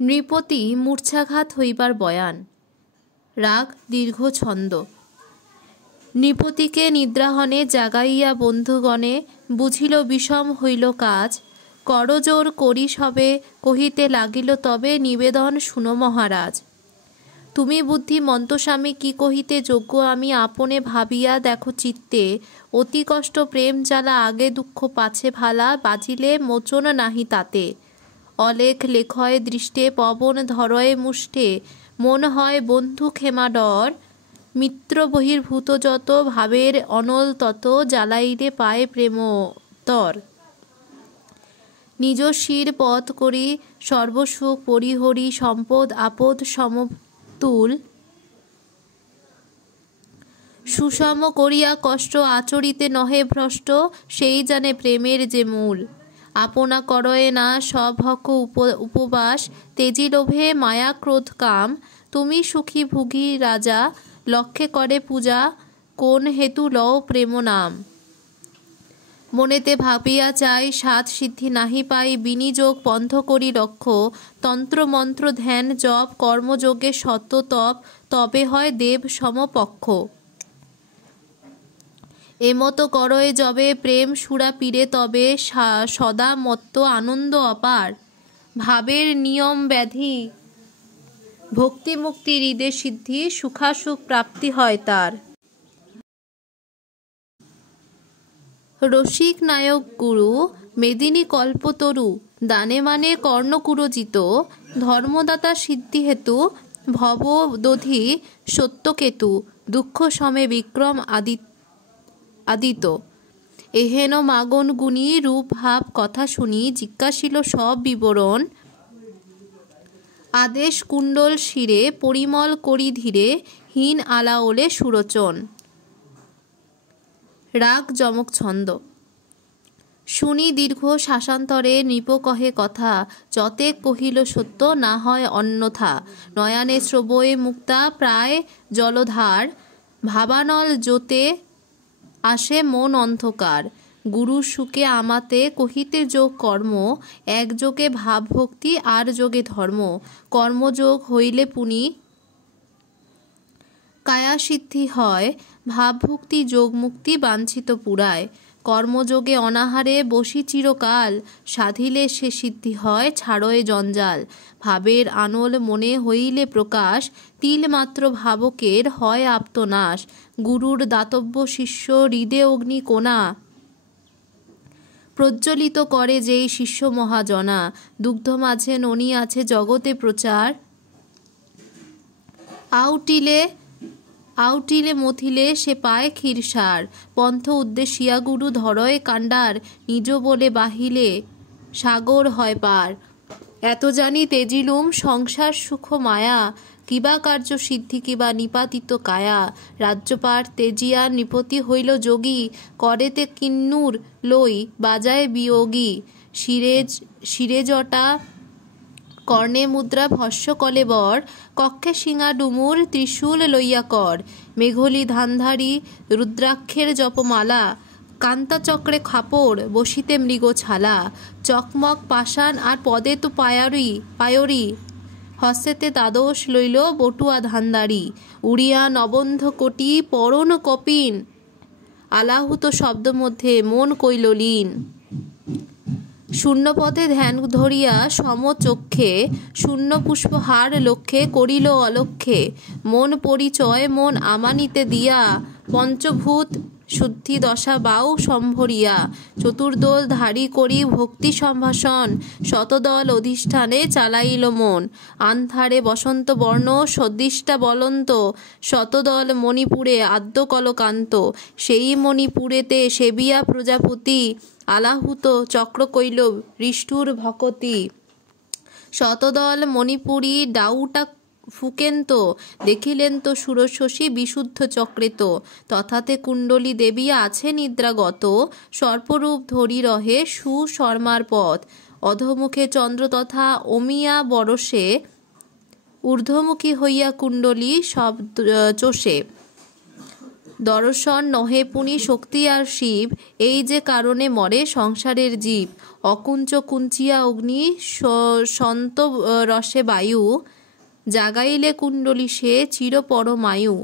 নৃপতি মূর্ছাঘাত হইবার বয়ান। রাগ দীর্ঘ ছন্দ। নৃপতিকে নিদ্রাহনে জাগাইয়া বন্ধুগণে বুঝিল বিষম হইল কাজ। করজোর করি সবে কহিতে লাগিল তবে নিবেদন শুনো মহারাজ। তুমি বুদ্ধি মন্তস্বামী কি কহিতে যোগ্য আমি আপনে ভাবিয়া দেখো চিত্তে। অতি কষ্ট প্রেম জ্বালা আগে দুঃখ পাছে ভালা বাজিলে মোচন নাহি তাতে। অলেখ লেখয় দৃষ্টে পবন ধরয় মুষ্টে মন হয় বন্ধু ক্ষেমা ডর। মিত্র বহির্ভূত যত ভাবের অনল তত জ্বালাইলে পায় প্রেমতর। নিজ শির পথ করি সর্বসুখ পরিহরি সম্পদ আপদ সমতুল। সুষম করিয়া কষ্ট আচরিতে নহে ভ্রষ্ট সেই জানে প্রেমের যে মূল। আপনা করয়ে না সভক উপবাস তেজি লোভে মায়া ক্রোধ কাম। তুমি সুখী ভুগি রাজা লক্ষ্যে করে পূজা কোন হেতু লও প্রেম নাম। মনেতে ভাবিয়া চাই সাত সিদ্ধি নাহি পাই বিনিযোগ পন্থ করি লক্ষ্য। তন্ত্র মন্ত্র ধ্যান জপ কর্মযোগে সত্য তপ তবে হয় দেব সমপক্ষ। এমতো করয়ে যবে প্রেম সুরা পীরে তবে সদা মত্ত আনন্দ অপার। ভাবের নিয়ম ব্যাধি ভক্তি মুক্তি হৃদে সিদ্ধি সুখাসুখ প্রাপ্তি হয় তার। রসিক নায়ক গুরু মেদিনী কল্পতরু দানে মানে কর্ণকুরজিত। ধর্মদাতা সিদ্ধি হেতু ভবদধি সত্যকেতু দুঃখ সমে বিক্রম আদিত। এহেন মাগন গুণী রূপ ভাব কথা শুনি জিজ্ঞাসিল সব বিবরণ। আদেশ কুণ্ডল শিরে পরিমল করি ধীরে হীন আলাওলে সুরোচন। রাগ যমক ছন্দ। শুনি দীর্ঘ শাসান্তরে নৃপ কহে কথা যতেক কহিল সত্য না হয় অন্যথা। নয়নে শ্রবয়ে মুক্তা প্রায় জলধার ভাবানল জোতে আসে মন অন্ধকার। গুরু সুখে আমাতে কহিতে যোগ কর্ম এক যোগে ভাব ভক্তি আর যোগে ধর্ম। কর্মযোগ হইলে পুনি কায়া সিদ্ধি হয় ভাবভক্তি যোগ মুক্তি বাঞ্ছিত পুরায়। কর্মযোগে অনাহারে বসি চিরকাল সাধিলে সে সিদ্ধি হয় ছাড়য়ে জঞ্জাল। ভাবের আনল মনে হইলে প্রকাশ তিল মাত্র ভাবকের হয় আপ্তনাশ। গুরুর দাতব্য শিষ্য হৃদে অগ্নি কোনা প্রজ্বলিত করে যেই শিষ্য মহাজনা। দুগ্ধ মাঝে ননি আছে জগতে প্রচার আউটিলে মথিলে সে পায় ক্ষীরসার। পন্থ উদ্দেশিয়া গুরু ধরয় কাণ্ডার নিজ বলে বাহিলে সাগর হয় পার। এত জানি তেজিলুম সংসার সুখ মায়া কিবা কার্য সিদ্ধি কিবা নিপাতিত কায়া। রাজ্যপাট তেজিয়া নৃপতি হইল যোগী করেতে কিন্নুর লই বাজায় বিয়োগী। শিরে জটা কর্ণে মুদ্রা ভস্য কলেবর কক্ষে শিঙা ডুমুর ত্রিশূল লইয়া কর। মেঘলি ধানধারী রুদ্রাক্ষের জপমালা কান্তাচক্রে খাপড় বসিতে মৃগ ছালা। চকমক পাষাণ আর পদে তো পায়রি হস্তেতে দ্বাদশ লইল বটুয়া ধানদারি। উড়িয়া নবন্ধ কোটি পরণ কপিন আলাহুত শব্দ মধ্যে মন কইল লীন। শূন্যপথে ধ্যান ধরিয়া সমচক্ষে শূন্য পুষ্পহার লক্ষ্যে করিল অলক্ষ্যে। মন পরিচয় মন আমানিতে দিয়া পঞ্চভূত শুদ্ধি দশা বাউ সম্ভরিয়া। চতুর্দল ধারী করি ভক্তি সম্ভাষণ শতদল অধিষ্ঠানে চালাইল মন। আন্ধারে বসন্ত বর্ণ সদৃষ্টা বলন্ত শতদল মণিপুরে আদ্য কলকান্ত। সেই মণিপুরেতে সেবিয়া প্রজাপতি আলাহুত চক্র কইল ঋষ্টুর ভকতি। শতদল মণিপুরী ডাউটা ফুকেন্ত দেখিলেন তো সুরশশী বিশুদ্ধ চক্রেত। তথাতে কুণ্ডলী দেবী আছে নিদ্রাগত সর্পরূপ ধরি রহে সুশর্মার পথ। অধোমুখে চন্দ্র তথা অমিয়া বরসে ঊর্ধ্বমুখী হইয়া কুণ্ডলী সব চষে। দর্শন নহে পুনি শক্তি আর শিব, এই যে কারণে মরে সংসারের জীব। অকুঞ্চ কুঞ্চিয়া অগ্নি সন্ত রসে বায়ু, জাগাইলে কুণ্ডলী সে চির পরমায়ু।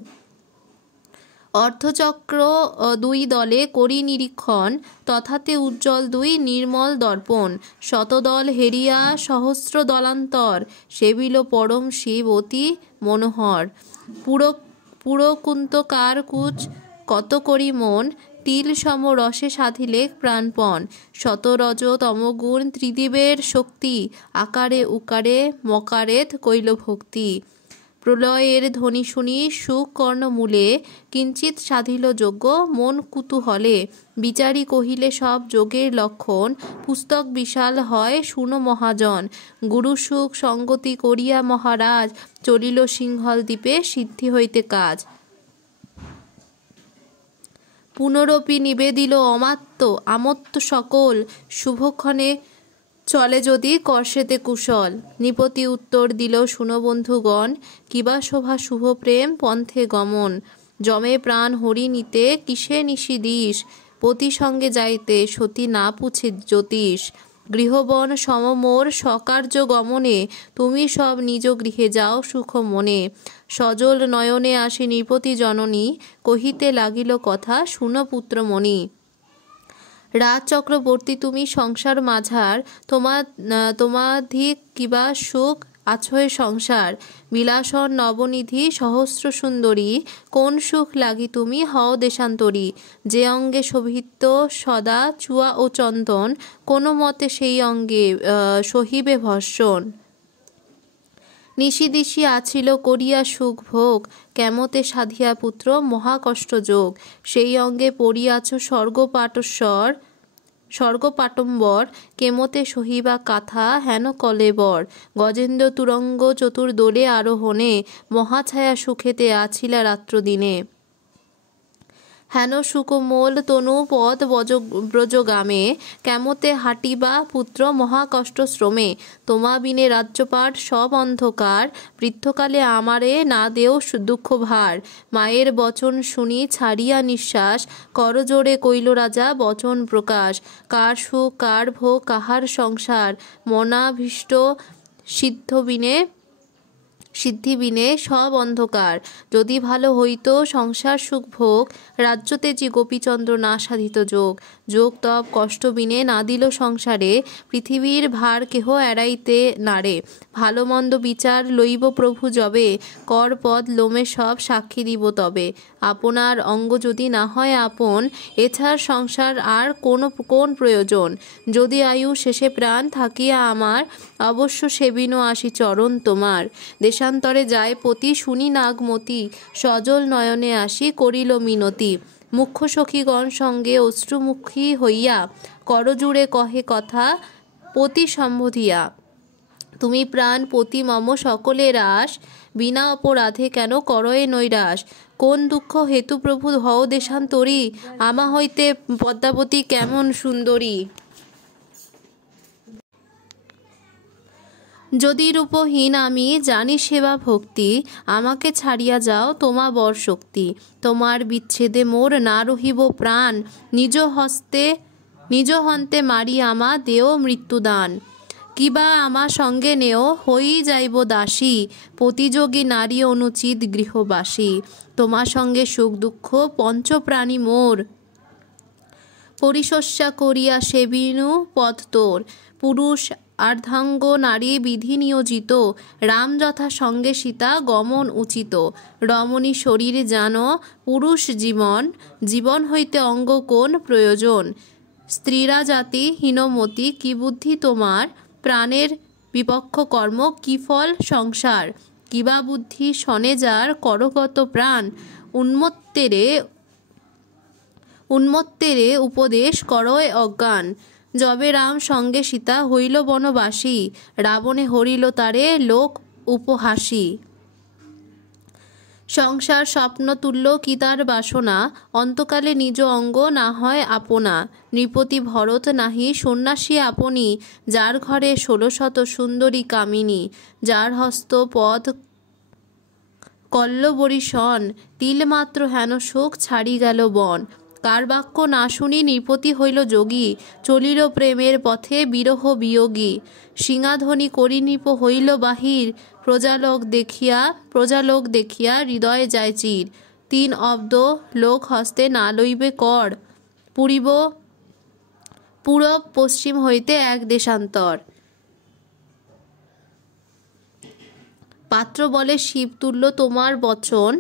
অর্ধচক্র দুই দলে করি নিরীক্ষণ, তথাতে উজ্জ্বল দুই নির্মল দর্পণ। শতদল হেরিয়া সহস্র দলান্তর, সেবিল পরম শিব অতি মনোহর। পুরকুন্তকার কুচ কত করি মন, তিল সম রসে সাধিলে প্রাণপণ। শতরজ তমগুণ ত্রিদিবের শক্তি, আকারে উকারে মকারেত কৈল ভক্তি। প্রলয়ের ধ্বনি শুনি সুখ কর্ণমূলে, কিঞ্চিত সাধিল যজ্ঞ মন কুতূহলে। বিচারী কহিলে সব যোগের লক্ষণ, পুস্তক বিশাল হয় শুনো মহাজন। গুরু সুখ সঙ্গতি করিয়া মহারাজ, চলিল সিংহল দ্বীপে সিদ্ধি হইতে কাজ। পুনরপি নিবেদিল আমত্ত সকল, শুভক্ষণে চলে যদি কর্ষেতে কুশল। নৃপতি উত্তর দিল শুনো বন্ধুগণ, কিবা শোভা শুভ প্রেম পন্থে গমন। যমে প্রাণ হরি নিতে কিসে নিশি দিস, পতি সঙ্গে যাইতে সতী না পুছে জ্যোতিষ। গৃহবন সমমোর সকার্য গমনে, তুমি সব নিজ গৃহে যাও সুখ মনে। সজল নয়নে আসি নৃপতি জননী, কহিতে লাগিল কথা শুনো পুত্রমণি। রাজ চক্রবর্তী তুমি সংসার মাঝার, তোমাধিক কিবা সুখ আছয় সংসার। বিলাসন নবনিধি সহস্র সুন্দরী, কোন সুখ লাগি তুমি হও দেশান্তরী। যে অঙ্গে শোভিত সদা চুয়া ও চন্দন, কোনো মতে সেই অঙ্গে সহিবে ভর্ষণ। নিশিদিশি আছিল করিয়া সুখ ভোগ, কেমতে সাধিয়া পুত্র মহাকষ্ট যোগ। সেই অঙ্গে পড়িয়াছ স্বর্গপাটম্বর, কেমতে সহিবা কাথা হেন কলেবর। গজেন্দ্র তুরঙ্গ চতুর্দোলে আরোহণে, মহাছায়া সুখেতে আছিলা রাত্র দিনে। হেন সুকোমল তনু পদ ব্রজগামে, কেমতে হাঁটিবা পুত্র মহাকষ্ট শ্রমে। তোমা বিনে রাজ্যপাট সব অন্ধকার, বৃদ্ধকালে আমারে না দেও দুঃখ ভার। মায়ের বচন শুনি ছাড়িয়া নিঃশ্বাস, করজোড়ে কইল রাজা বচন প্রকাশ। কার সুখ কার ভোগ কাহার সংসার, মনাভীষ্ট সিদ্ধি বিনে সব অন্ধকার। যদি ভালো হইত সংসার সুখ ভোগ, রাজ্যতেজি গোপীচন্দ্র না সাধিত যোগ। যোগ তপ কষ্ট বিনে না দিল সংসারে, পৃথিবীর ভার কেহ এড়াইতে নারে। ভালো মন্দ বিচার লইব প্রভু যবে, কর পদ লোমে সব সাক্ষী দিব তবে। আপনার অঙ্গ যদি না হয় আপন, এছাড় সংসার আর কোন প্রয়োজন। যদি আয়ু শেষে প্রাণ থাকিয়া আমার, অবশ্য সেবিনো আসি চরণ তোমার। দেশান্তরে যায় পতি শুনি নাগমতি, সজল নয়নে আসি করিল মিনতি। মুখ্য সখীগণ সঙ্গে অশ্রুমুখী হইয়া, করজুড়ে কহে কথা পতি সম্বোধিয়া। তুমি প্রাণ পতি মম সকলের আশ, বিনা অপরাধে কেন করয়ে নৈরাশ। কোন দুঃখ হেতু প্রভু হও দেশান্তরী, আমা হইতে পদ্মাবতী কেমন সুন্দরী। যদি রূপহীন আমি জানি সেবা ভক্তি, আমাকে ছাড়িয়া যাও তোমা বর শক্তি। তোমার বিচ্ছেদে মোর না রহিব প্রাণ, নিজ হন্তে মারি আমা দেও মৃত্যুদান। কিবা আমা সঙ্গে নেও হই যাইব দাসী, পতিযোগী নারী অনুচিত গৃহবাসী। তোমার সঙ্গে সুখ দুঃখ পঞ্চপ্রাণী মোর, পরিশস্যা করিয়া সেবিনু পথ তোর। পুরুষ আর্ধাঙ্গ নারী বিধি নিয়োজিত, রাম যথা সঙ্গে সীতা গমন উচিত। রমণী শরীর জান পুরুষ জীবন হইতে অঙ্গ কোন প্রয়োজন। স্ত্রীরা জাতি হীনমতি কি বুদ্ধি তোমার, প্রাণের বিপক্ষ কর্ম কি ফল সংসার। কিবা বুদ্ধি শনে যার করগত প্রাণ, উন্মত্তেরে উপদেশ করয় অজ্ঞান। যবে রাম সঙ্গে সীতা হইল বনবাসী, রাবণে হরিল তারে লোক উপহাসী। সংসার স্বপ্ন তুল্য কি তার বাসনা, অন্তকালে নিজ অঙ্গ না হয় আপনা। নৃপতি ভরত নাহি সন্ন্যাসী আপনি, যার ঘরে 1600 সুন্দরী কামিনী। যার হস্ত পদ কল্লবরিশন তিলমাত্র হেন শোক ছাড়ি গেল বন। কার বাক্য না শুনি নৃপতি হইল যোগী, চলিল প্রেমের পথে বিরহ বিয়োগী। সিংহাধ্বনি করি নৃপ হইল বাহির, প্রজালোক দেখিয়া হৃদয়ে যায় চির। 3 অব্দ লোক হস্তে না লইবে কর, পূরব পশ্চিম হইতে এক দেশান্তর। পাত্র বলে শিব তুল্য তোমার বচন,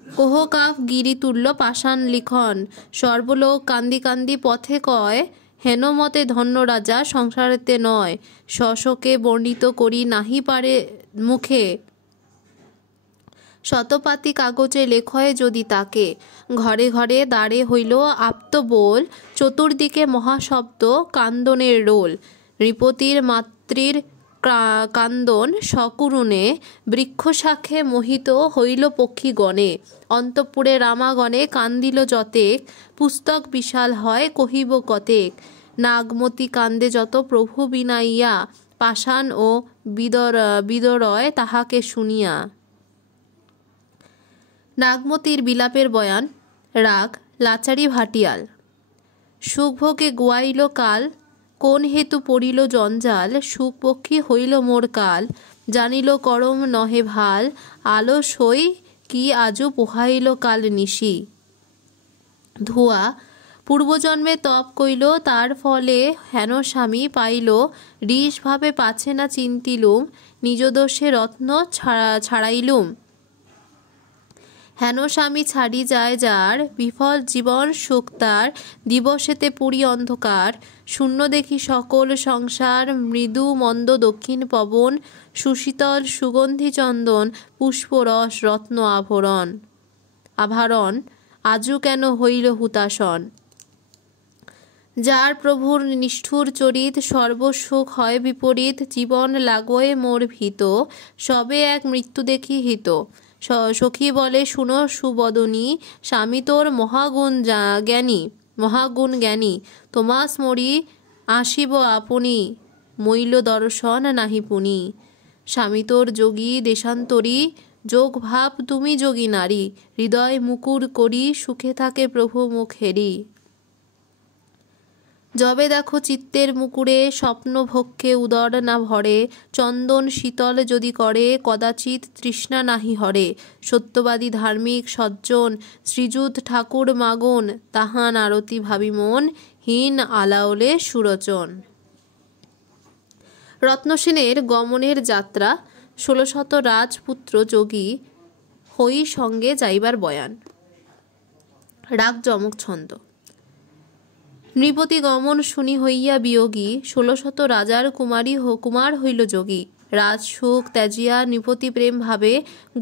কোহকাফ গিরি তুল্য পাষাণ লিখন। সর্বলোক কান্দি কান্দি পথে কয়, হেন মতে ধন্য রাজা সংসারেতে নয়। শশকে বর্ণিত করি নাহি পারে মুখে, শতপাতি কাগজে লেখয় যদি তাকে। ঘরে ঘরে দাঁড়ে হইল আপ্ত বোল, চতুর্দিকে মহাশব্দ কান্দনের রোল। নৃপতির মাতৃর কান্দন সকরুণে, বৃক্ষ শাখে মোহিত হইল পক্ষীগণে। অন্তঃপুরে রামাগণে কান্দিল যতেক, পুস্তক বিশাল হয় কহিব কতেক। নাগমতি কান্দে যত প্রভু বিনাইয়া, পাষাণ ও বিদরয় তাহাকে শুনিয়া। নাগমতির বিলাপের বয়ান। রাগ লাচারি ভাটিয়াল। সুখভোগে গোয়াইল কাল, কোন হেতু পড়িল জঞ্জাল। সুখপক্ষী হইল মোর কাল, জানিল করম নহে ভাল। আলস হই কি আজও পোহাইল কাল নিশি। ধোয়া পূর্বজন্মে তপ কইল তার ফলে হেন স্বামী পাইল। ঋষ ভাবে পাছে না চিন্তিলুম, নিজ দোষে রত্ন ছাড়াইলুম। হেন স্বামী ছাড়ি যায় যার, বিফল জীবন সুখ তার। দিবসেতে পুরী অন্ধকার, শূন্য দেখি সকল সংসার। মৃদু মন্দ দক্ষিণ পবন, সুশীতল সুগন্ধি চন্দন। পুষ্পরস রত্ন আভারণ, আজও কেন হইল হুতাশন। যার প্রভুর নিষ্ঠুর চরিত, সর্বসুখ হয় বিপরীত। জীবন লাগোয় মোর ভীত, সবে এক মৃত্যু দেখি হিত। সখী বলে শুনো সুবদনী, স্বামী তোর মহাগুণ জ্ঞানী। তোমা স্মরি আসিব আপনি, মইল দর্শন নাহি পুনি। স্বামী তোর যোগী দেশান্তরী, যোগ ভাব তুমি যোগী নারী। হৃদয় মুকুর করি, সুখে থাকে প্রভু মুখেরি। যবে দেখো চিত্তের মুকুরে, স্বপ্ন ভক্ষে উদর না ভরে। চন্দন শীতল যদি করে, কদাচিৎ তৃষ্ণা নাহি হরে। সত্যবাদী ধার্মিক সজ্জন, শ্রীযুত ঠাকুর মাগন। তাহান আরতি ভাবি মন, হীন আলাওলে সুরচন। রত্নসেনের গমনের যাত্রা। 1600 রাজপুত্র যোগী হই সঙ্গে যাইবার বয়ান। রাগ যমক ছন্দ। নৃপতি গমন শুনি হইয়া বিয়োগী, 1600 রাজার কুমার হইল যোগী। রাজ সুখ ত্যাজিয়া নৃপতি প্রেম ভাবে,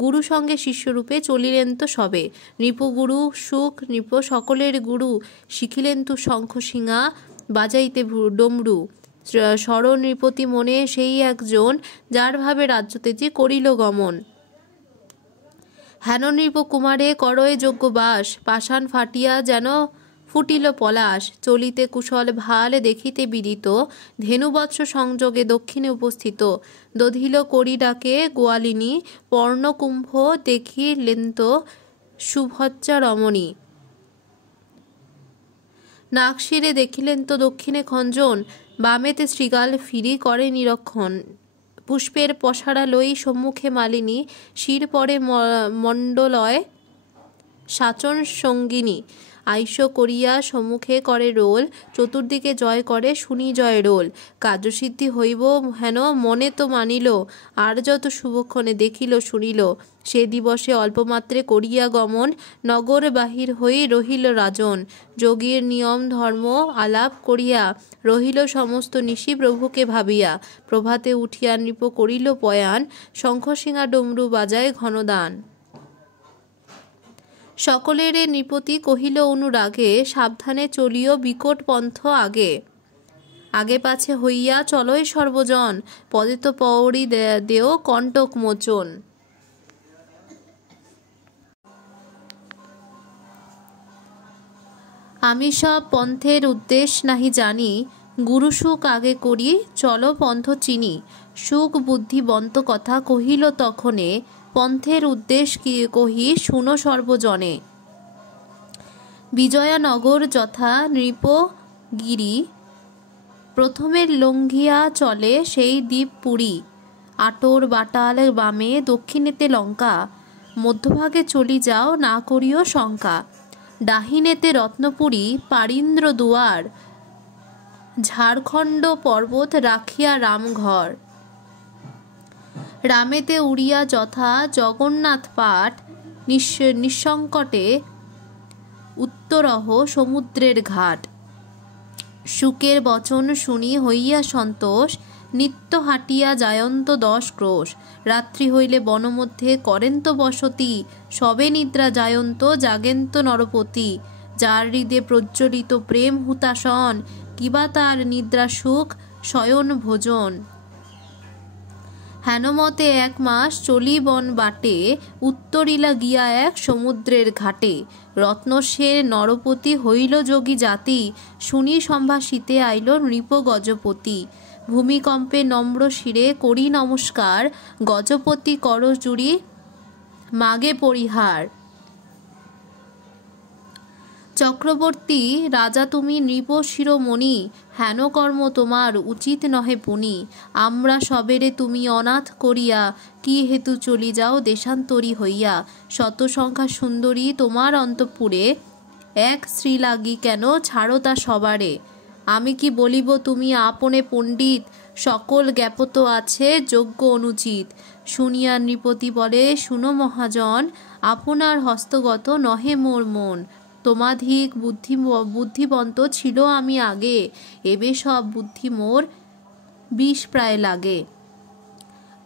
গুরু সঙ্গে শিষ্যরূপে চলিলেন তো সবে। নৃপ গুরু সুখ নৃপ সকলের গুরু, শিখিলেন তু শঙ্খ শিঙা বাজাইতে ডমরু। স্মরণ নৃপতি মনে সেই একজন, যার ভাবে রাজ্য তেজি করিল গমন। হেন নৃপ কুমারে করয়ে যোগ্য বাস, পাষাণ ফাটিয়া যেন ফুটিল পলাশ। চলিতে কুশল ভাল দেখিতে বিদিত, ধেনুবৎস সংযোগে দক্ষিণে উপস্থিত। দধিল করি ডাকে গোয়ালিনী, পর্ণকুম্ভ দেখিলেন তো সুভজ্জা রমণী। নাগশিরে দেখিলেন তো দক্ষিণে খঞ্জন, বামেতে শৃগাল ফিরি করে নিরক্ষণ। পুষ্পের পসারা লই সম্মুখে মালিনী, শির পরে মণ্ডলয় সাচন সঙ্গিনী। আইস করিয়া সম্মুখে করে রোল, চতুর্দিকে জয় করে শুনি জয় রোল। কার্যসিদ্ধি হইব হেন মনে তো মানিল, আর যত শুভক্ষণে দেখিল শুনিল। সে দিবসে অল্পমাত্রে করিয়া গমন, নগর বাহির হই রহিল রাজন। যোগীর নিয়ম ধর্ম আলাপ করিয়া, রহিল সমস্ত নিশি প্রভুকে ভাবিয়া। প্রভাতে উঠিয়া নৃপ করিল পয়ান, শঙ্খশিঙা ডমরু বাজায় ঘনদান। সকলেরে নৃপতি কহিল অনুরাগে, সাবধানে চলিও বিকট পন্থ আগে। আগে পাছে হইয়া চলই সর্বজন, পদে তো পৌরি দেও কণ্টক মোচন। আমি সব পন্থের উদ্দেশ্য নাহি জানি, গুরু সুখ আগে করি চলো পন্থ চিনি। সুখ বুদ্ধি বন্ত কথা কহিল তখনে, পন্থের উদ্দেশ কি কহি শুনো সর্বজনে। বিজয়ানগর যথা নৃপগিরি, প্রথমের লঙ্ঘিয়া চলে সেই দ্বীপ পুরী। আটর বাটাল বামে, দক্ষিণেতে লঙ্কা, মধ্যভাগে চলি যাও না করিও শঙ্কা। ডাহিনেতে রত্নপুরী, পারীন্দ্র দুয়ার, ঝাড়খণ্ড পর্বত রাখিয়া রামঘর। রামেতে উড়িয়া যথা জগন্নাথ পাট, নিঃসংকটে উত্তরহ সমুদ্রের ঘাট। শুকের বচন শুনি হইয়া সন্তোষ, নিত্য হাঁটিয়া যায়ন্ত 10 ক্রোশ। রাত্রি হইলে বনমধ্যে করেন্ত বসতি, সবে নিদ্রা যায়ন্ত জাগেন্ত নরপতি। যার হৃদে প্রজ্বলিত প্রেম হুতাশন, কিবা তার নিদ্রা সুখ শয়ন ভোজন। হেনমতে 1 মাস চলি বন বাটে, উত্তরিলা গিয়া এক সমুদ্রের ঘাটে। রত্নসের নরপতি হইল যোগী জাতি, শুনি সম্ভাষিতে আইল নৃপ গজপতি। ভূমিকম্পে নম্র শিরে করি নমস্কার, গজপতি কর জুড়ি মাগে পরিহার। চক্রবর্তী রাজা তুমি নৃপ শিরোমণি, হেন কর্ম তোমার উচিত নহে পুনি। আমরা সবেরে তুমি অনাথ করিয়া, কি হেতু চলি যাও দেশান্তরী হইয়া। শত সংখ্যা সুন্দরী তোমার অন্তঃপুরে, এক স্ত্রী লাগি কেন ছাড়ো তা সবারে। আমি কি বলিব তুমি আপনে পণ্ডিত, সকল জ্ঞাপত আছে যোগ্য অনুচিত। শুনিয়া নৃপতি বলে শুনো মহাজন, আপনার হস্তগত নহে মোর মন। তোমাধিক বুদ্ধিবন্ত ছিল আমি আগে, এবে সব বুদ্ধি মোর বিষ প্রায় লাগে।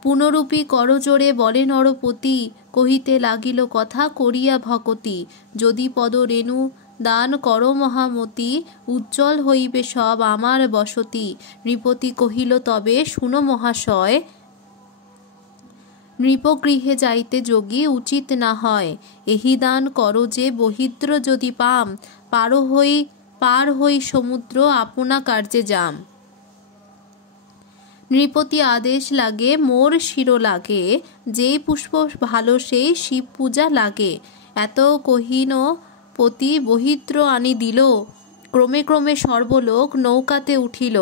পুনরূপী করজোড়ে বলে নরপতি, কহিতে লাগিল কথা করিয়া ভকতি। যদি পদ রেণু দান কর মহামতি, উজ্জ্বল হইবে সব আমার বসতি। নৃপতি কহিল তবে শুনো মহাশয়, নৃপগৃহে যাইতে যোগী উচিত না হয়। এহি দান কর যে বহিদ্র যদি পাম, পার হই সমুদ্র আপনা কার্যে যাম। নৃপতি আদেশ লাগে মোর শিরো লাগে, যেই পুষ্প ভালো সেই শিব পূজা লাগে। এত কহিন পতি বহিদ্র আনি দিল, ক্রমে ক্রমে সর্বলোক নৌকাতে উঠিল।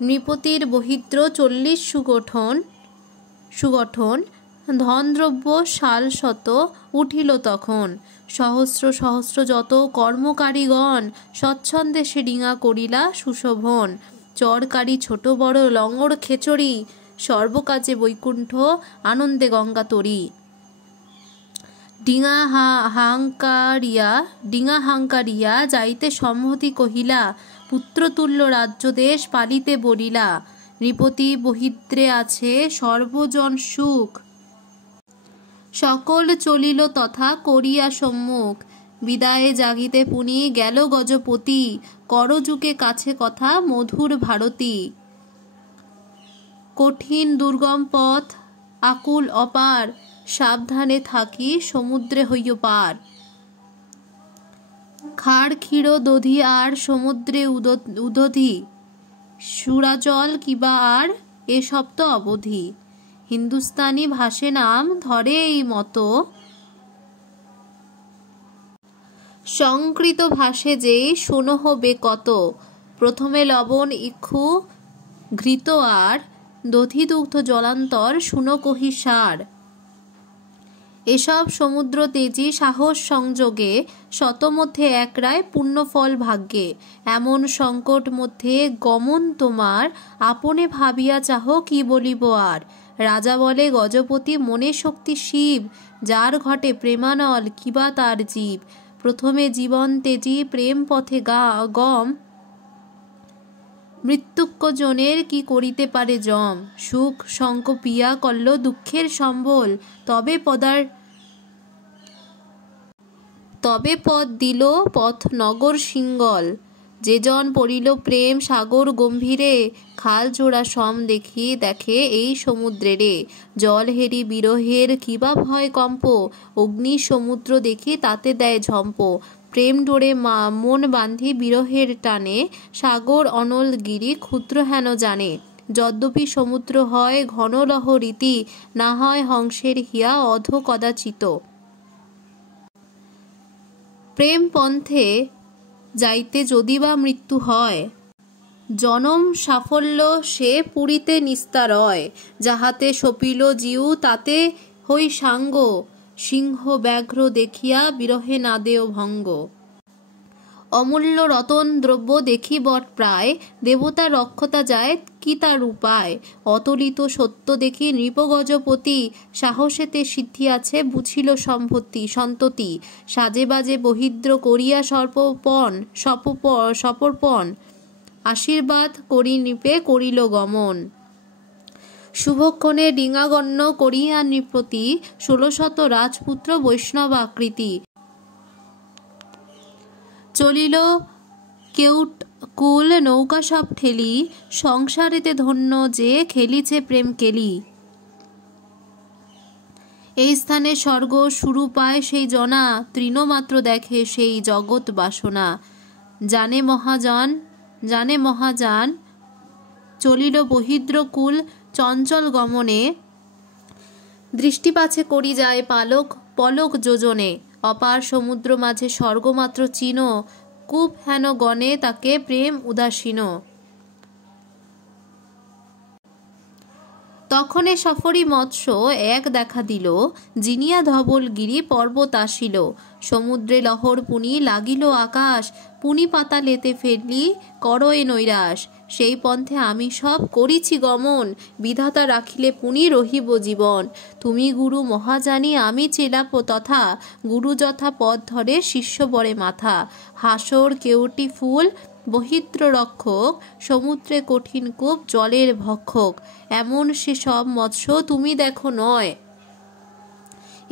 নৃপতির বহিদ্র 40 সুগঠন, ধনদ্রব্য শালশত উঠিল তখন। সহস্র সহস্র যত কর্মকারীগণ, স্বচ্ছন্দে সে ডিঙা করিলা সুশোভন। চরকারি ছোট বড় লঙ্গর খেচড়ি, সর্বকাজে বৈকুণ্ঠ আনন্দে গঙ্গা তরী। ডিঙা হাঙ্কারিয়া যাইতে সম্মতি কহিলা, পুত্রতুল্য রাজ্যদেশ পালিতে বলিলা। নৃপতি বহিদ্রে আছে সর্বজন সুখ, সকল চলিল তথা করিয়া সম্মুখ। বিদায়ে জাগিতে পুনি গেল গজপতি, করযুগে কাছে কথা মধুর ভারতী। কঠিন দুর্গম পথ আকুল অপার, সাবধানে থাকি সমুদ্রে হইও পার। খাড় ক্ষীর দধি আর সমুদ্রে উদধি, সুরাজল কিবা আর এসব তো অবধি। হিন্দুস্তানি ভাষে নাম ধরে এই মতো, সংকৃত ভাষে যে শোনো হবে কত। প্রথমে লবণ ইক্ষু ঘৃত আর, দধি দুগ্ধ জলান্তর শুনো কহি সার। এসব সমুদ্র তেজি সাহস সংযোগে, শতমধ্যে একরায় পুণ্যফল ভাগ্যে। এমন সংকট মধ্যে গমন তোমার, আপনে ভাবিয়া চাহ কি বলিব আর। রাজা বলে গজপতি মনে শক্তি শিব, যার ঘটে প্রেমানল কিবা তার জীব। প্রথমে জীবন তেজি প্রেম পথে গম, মৃত্যুজ্জনের কি করিতে পারে জম। সুখ শঙ্ক পিয়া করল দুঃখের সম্বল, তবে পদ দিল পথ নগর সিঙ্গল। যে জন পড়িল প্রেম সাগর গম্ভীরে, খাল জোড়া সম দেখে এই সমুদ্রেরে। জল হেরি বিরহের কিবা ভয় কম্প, অগ্নি সমুদ্র দেখি তাতে দেয় ঝম্প। প্রেম ডোরে মন বাঁধি বিরহের টানে, সাগর অনল গিরি ক্ষুদ্র হেন জানে। যদ্যপি সমুদ্র হয় ঘন লহরীতি, না হয় হংসের হিয়া অধ কদাচিত। প্রেম পন্থে যাইতে যদি বা মৃত্যু হয়, জনম সাফল্য সে পুরীতে নিস্তারয়। যাহাতে সপিল জিউ তাতে হই সাঙ্গ, সিংহ ব্যাঘ্র দেখিয়া বিরহে না দেও ভঙ্গ। অমূল্য রতন দ্রব্য দেখি বট প্রায়, দেবতা রক্ষতা যায় কি তার উপায়। অতলিত সত্য দেখি নৃপগজপতি, সাহসেতে সিদ্ধি আছে বুঝিল সন্ততি। সাজে বাজে বহিদ্র করিয়া সপর্পণ, আশীর্বাদ করি নৃপে করিল গমন। শুভক্ষণে ডিঙাগণ্য করিয়া নৃপতি, 1600 রাজপুত্র বৈষ্ণব আকৃতি। চলিল কেউট কুল নৌকা সব ঠেলি, সংসারেতে ধন্য যে খেলিছে প্রেম কেলি। এই স্থানে স্বর্গ শুরু পায় সেই জনা, তৃণমাত্র দেখে সেই জগৎ বাসনা। জানে মহাযান চলিল বহিদ্র কুল চঞ্চল গমনে, দৃষ্টি পাছে করি যায় পলক যোজনে। অপার সমুদ্র মাঝে স্বর্গমাত্র চিন, কূপ হেন গণে তাকে প্রেম উদাসীন। তখনে সফরি মৎস্য এক দেখা দিল, জিনিয়া ধবলগিরি পর্বত আসিল। সমুদ্রে লহর পুনি লাগিল আকাশ, পুনি পাতালেতে ফেললি করয়ে নৈরাশ। সেই পন্থে আমি সব করিছি গমন, বিধাতা রাখিলে পুনি রহিব জীবন। তুমি গুরু মহাজানি আমি চেলা তথা, গুরু যথা পথ ধরে শিষ্য বরে মাথা। হাসর কেউটি ফুল বহিদ্র রক্ষক, সমুদ্রে কঠিন কূপ জলের ভক্ষক। এমন সে সব মৎস্য তুমি দেখো নয়,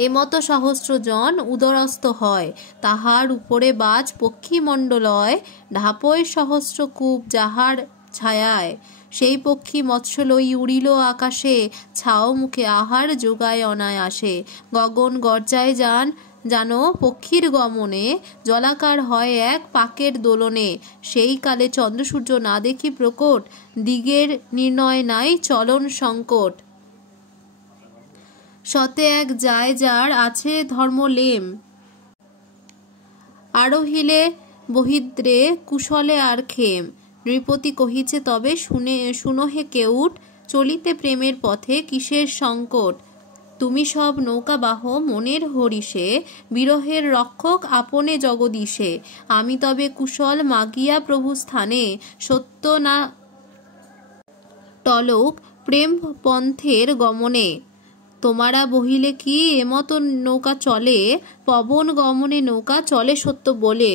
এমত সহস্র জন উদরস্থ হয়। তাহার উপরে বাজ পক্ষীমণ্ডলয়, ঢাপয় সহস্র কূপ যাহার ছায়ায়। সেই পক্ষী মৎস্য লই উড়িল আকাশে, ছাও মুখে আহার যোগায় অনায়াসে। গগন গর্জায় জানো পক্ষীর গমনে, জলাকার হয় এক পাকের দোলনে। সেই কালে চন্দ্র সূর্য না দেখি প্রকট, দিগের নির্ণয় নাই চলন সংকট। শতে এক যায় যার আছে ধর্মলেম, আরোহিলে বহিদ্রে কুশলে আর খেম। নৃপতি কহিছে তবে শুনো হে কেউট, চলিতে প্রেমের পথে কিসের সংকট। তুমি সব নৌকাবাহ মনের হরিষে, বিরহের রক্ষক আপনে জগদীশে। আমি তবে কুশল মাগিয়া প্রভু স্থানে, সত্য না টলক প্রেম পন্থের গমনে। তোমারা বহিলে কি এমত নৌকা চলে, পবন গমনে নৌকা চলে সত্য বলে।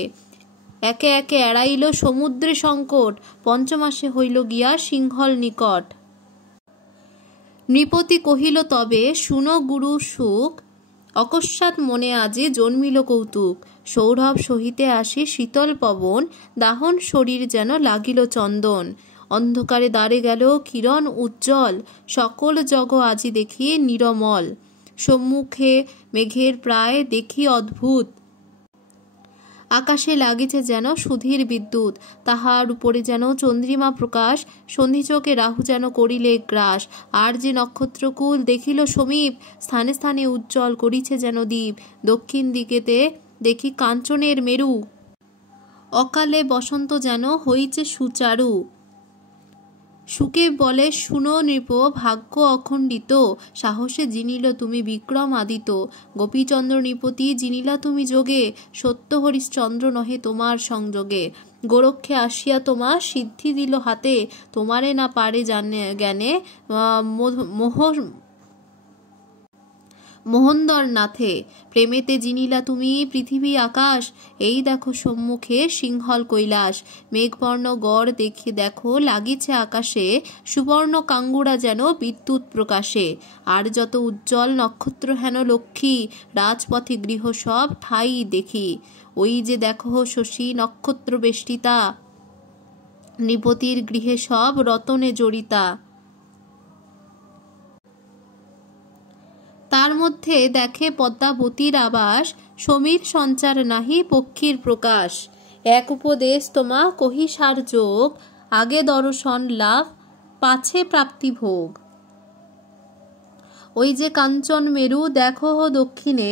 একে একে এড়াইল সমুদ্রে সংকট, পঞ্চমাসে হইল গিয়া সিংহল নিকট। নৃপতি কহিল তবে শুনো গুরু সুখ, অকস্মাৎ মনে আজি জন্মিল কৌতুক। সৌরভ সহিতে আসি শীতল পবন, দাহন শরীর যেন লাগিল চন্দন। অন্ধকারে দ্বারে গেল কিরণ উজ্জ্বল, সকল জগ আজি দেখি নিরমল। সম্মুখে মেঘের প্রায় দেখি অদ্ভুত, আকাশে লাগিছে যেন সুধীর বিদ্যুৎ। তাহার উপরে যেন চন্দ্রিমা প্রকাশ, সন্ধিচোখে রাহু যেন করিলে গ্রাস। আর যে নক্ষত্রকুল দেখিল সমীপ, স্থানে স্থানে উজ্জ্বল করিছে যেন দ্বীপ। দক্ষিণ দিকেতে দেখি কাঞ্চনের মেরু, অকালে বসন্ত যেন হইছে সুচারু। সুকে বলে শুনো নৃপ ভাগ্য অখণ্ডিত, সাহসে জিনিল তুমি বিক্রম আদিত। গোপীচন্দ্র নৃপতি জিনিলা তুমি যোগে, সত্য হরিশ্চন্দ্র নহে তোমার সংযোগে। গোরক্ষে আসিয়া তোমার সিদ্ধি দিল হাতে, তোমারে না পারে জ্ঞানে মোহনদর নাথে। প্রেমেতে জিনিলা তুমি পৃথিবী আকাশ, এই দেখো সম্মুখে সিংহল কৈলাস। মেঘবর্ণ গড় দেখো লাগিছে আকাশে, সুবর্ণ কাঙ্গুরা যেন বিদ্যুৎ প্রকাশে। আর যত উজ্জ্বল নক্ষত্র হেন লক্ষ্মী, রাজপথে গৃহ সব ঠাই দেখি। ওই যে দেখো শশী নক্ষত্র বেষ্টিতা, নৃপতির গৃহে সব রতনে জড়িতা। তার মধ্যে দেখে পদ্মাবতীর আবাস, সমীর সঞ্চার নাহি পক্ষীর প্রকাশ। এক উপদেশ তোমা কহি সার যোগ, আগে দর্শন লাভ পাছে প্রাপ্তি ভোগ। ওই যে কাঞ্চন মেরু দেখো দক্ষিণে,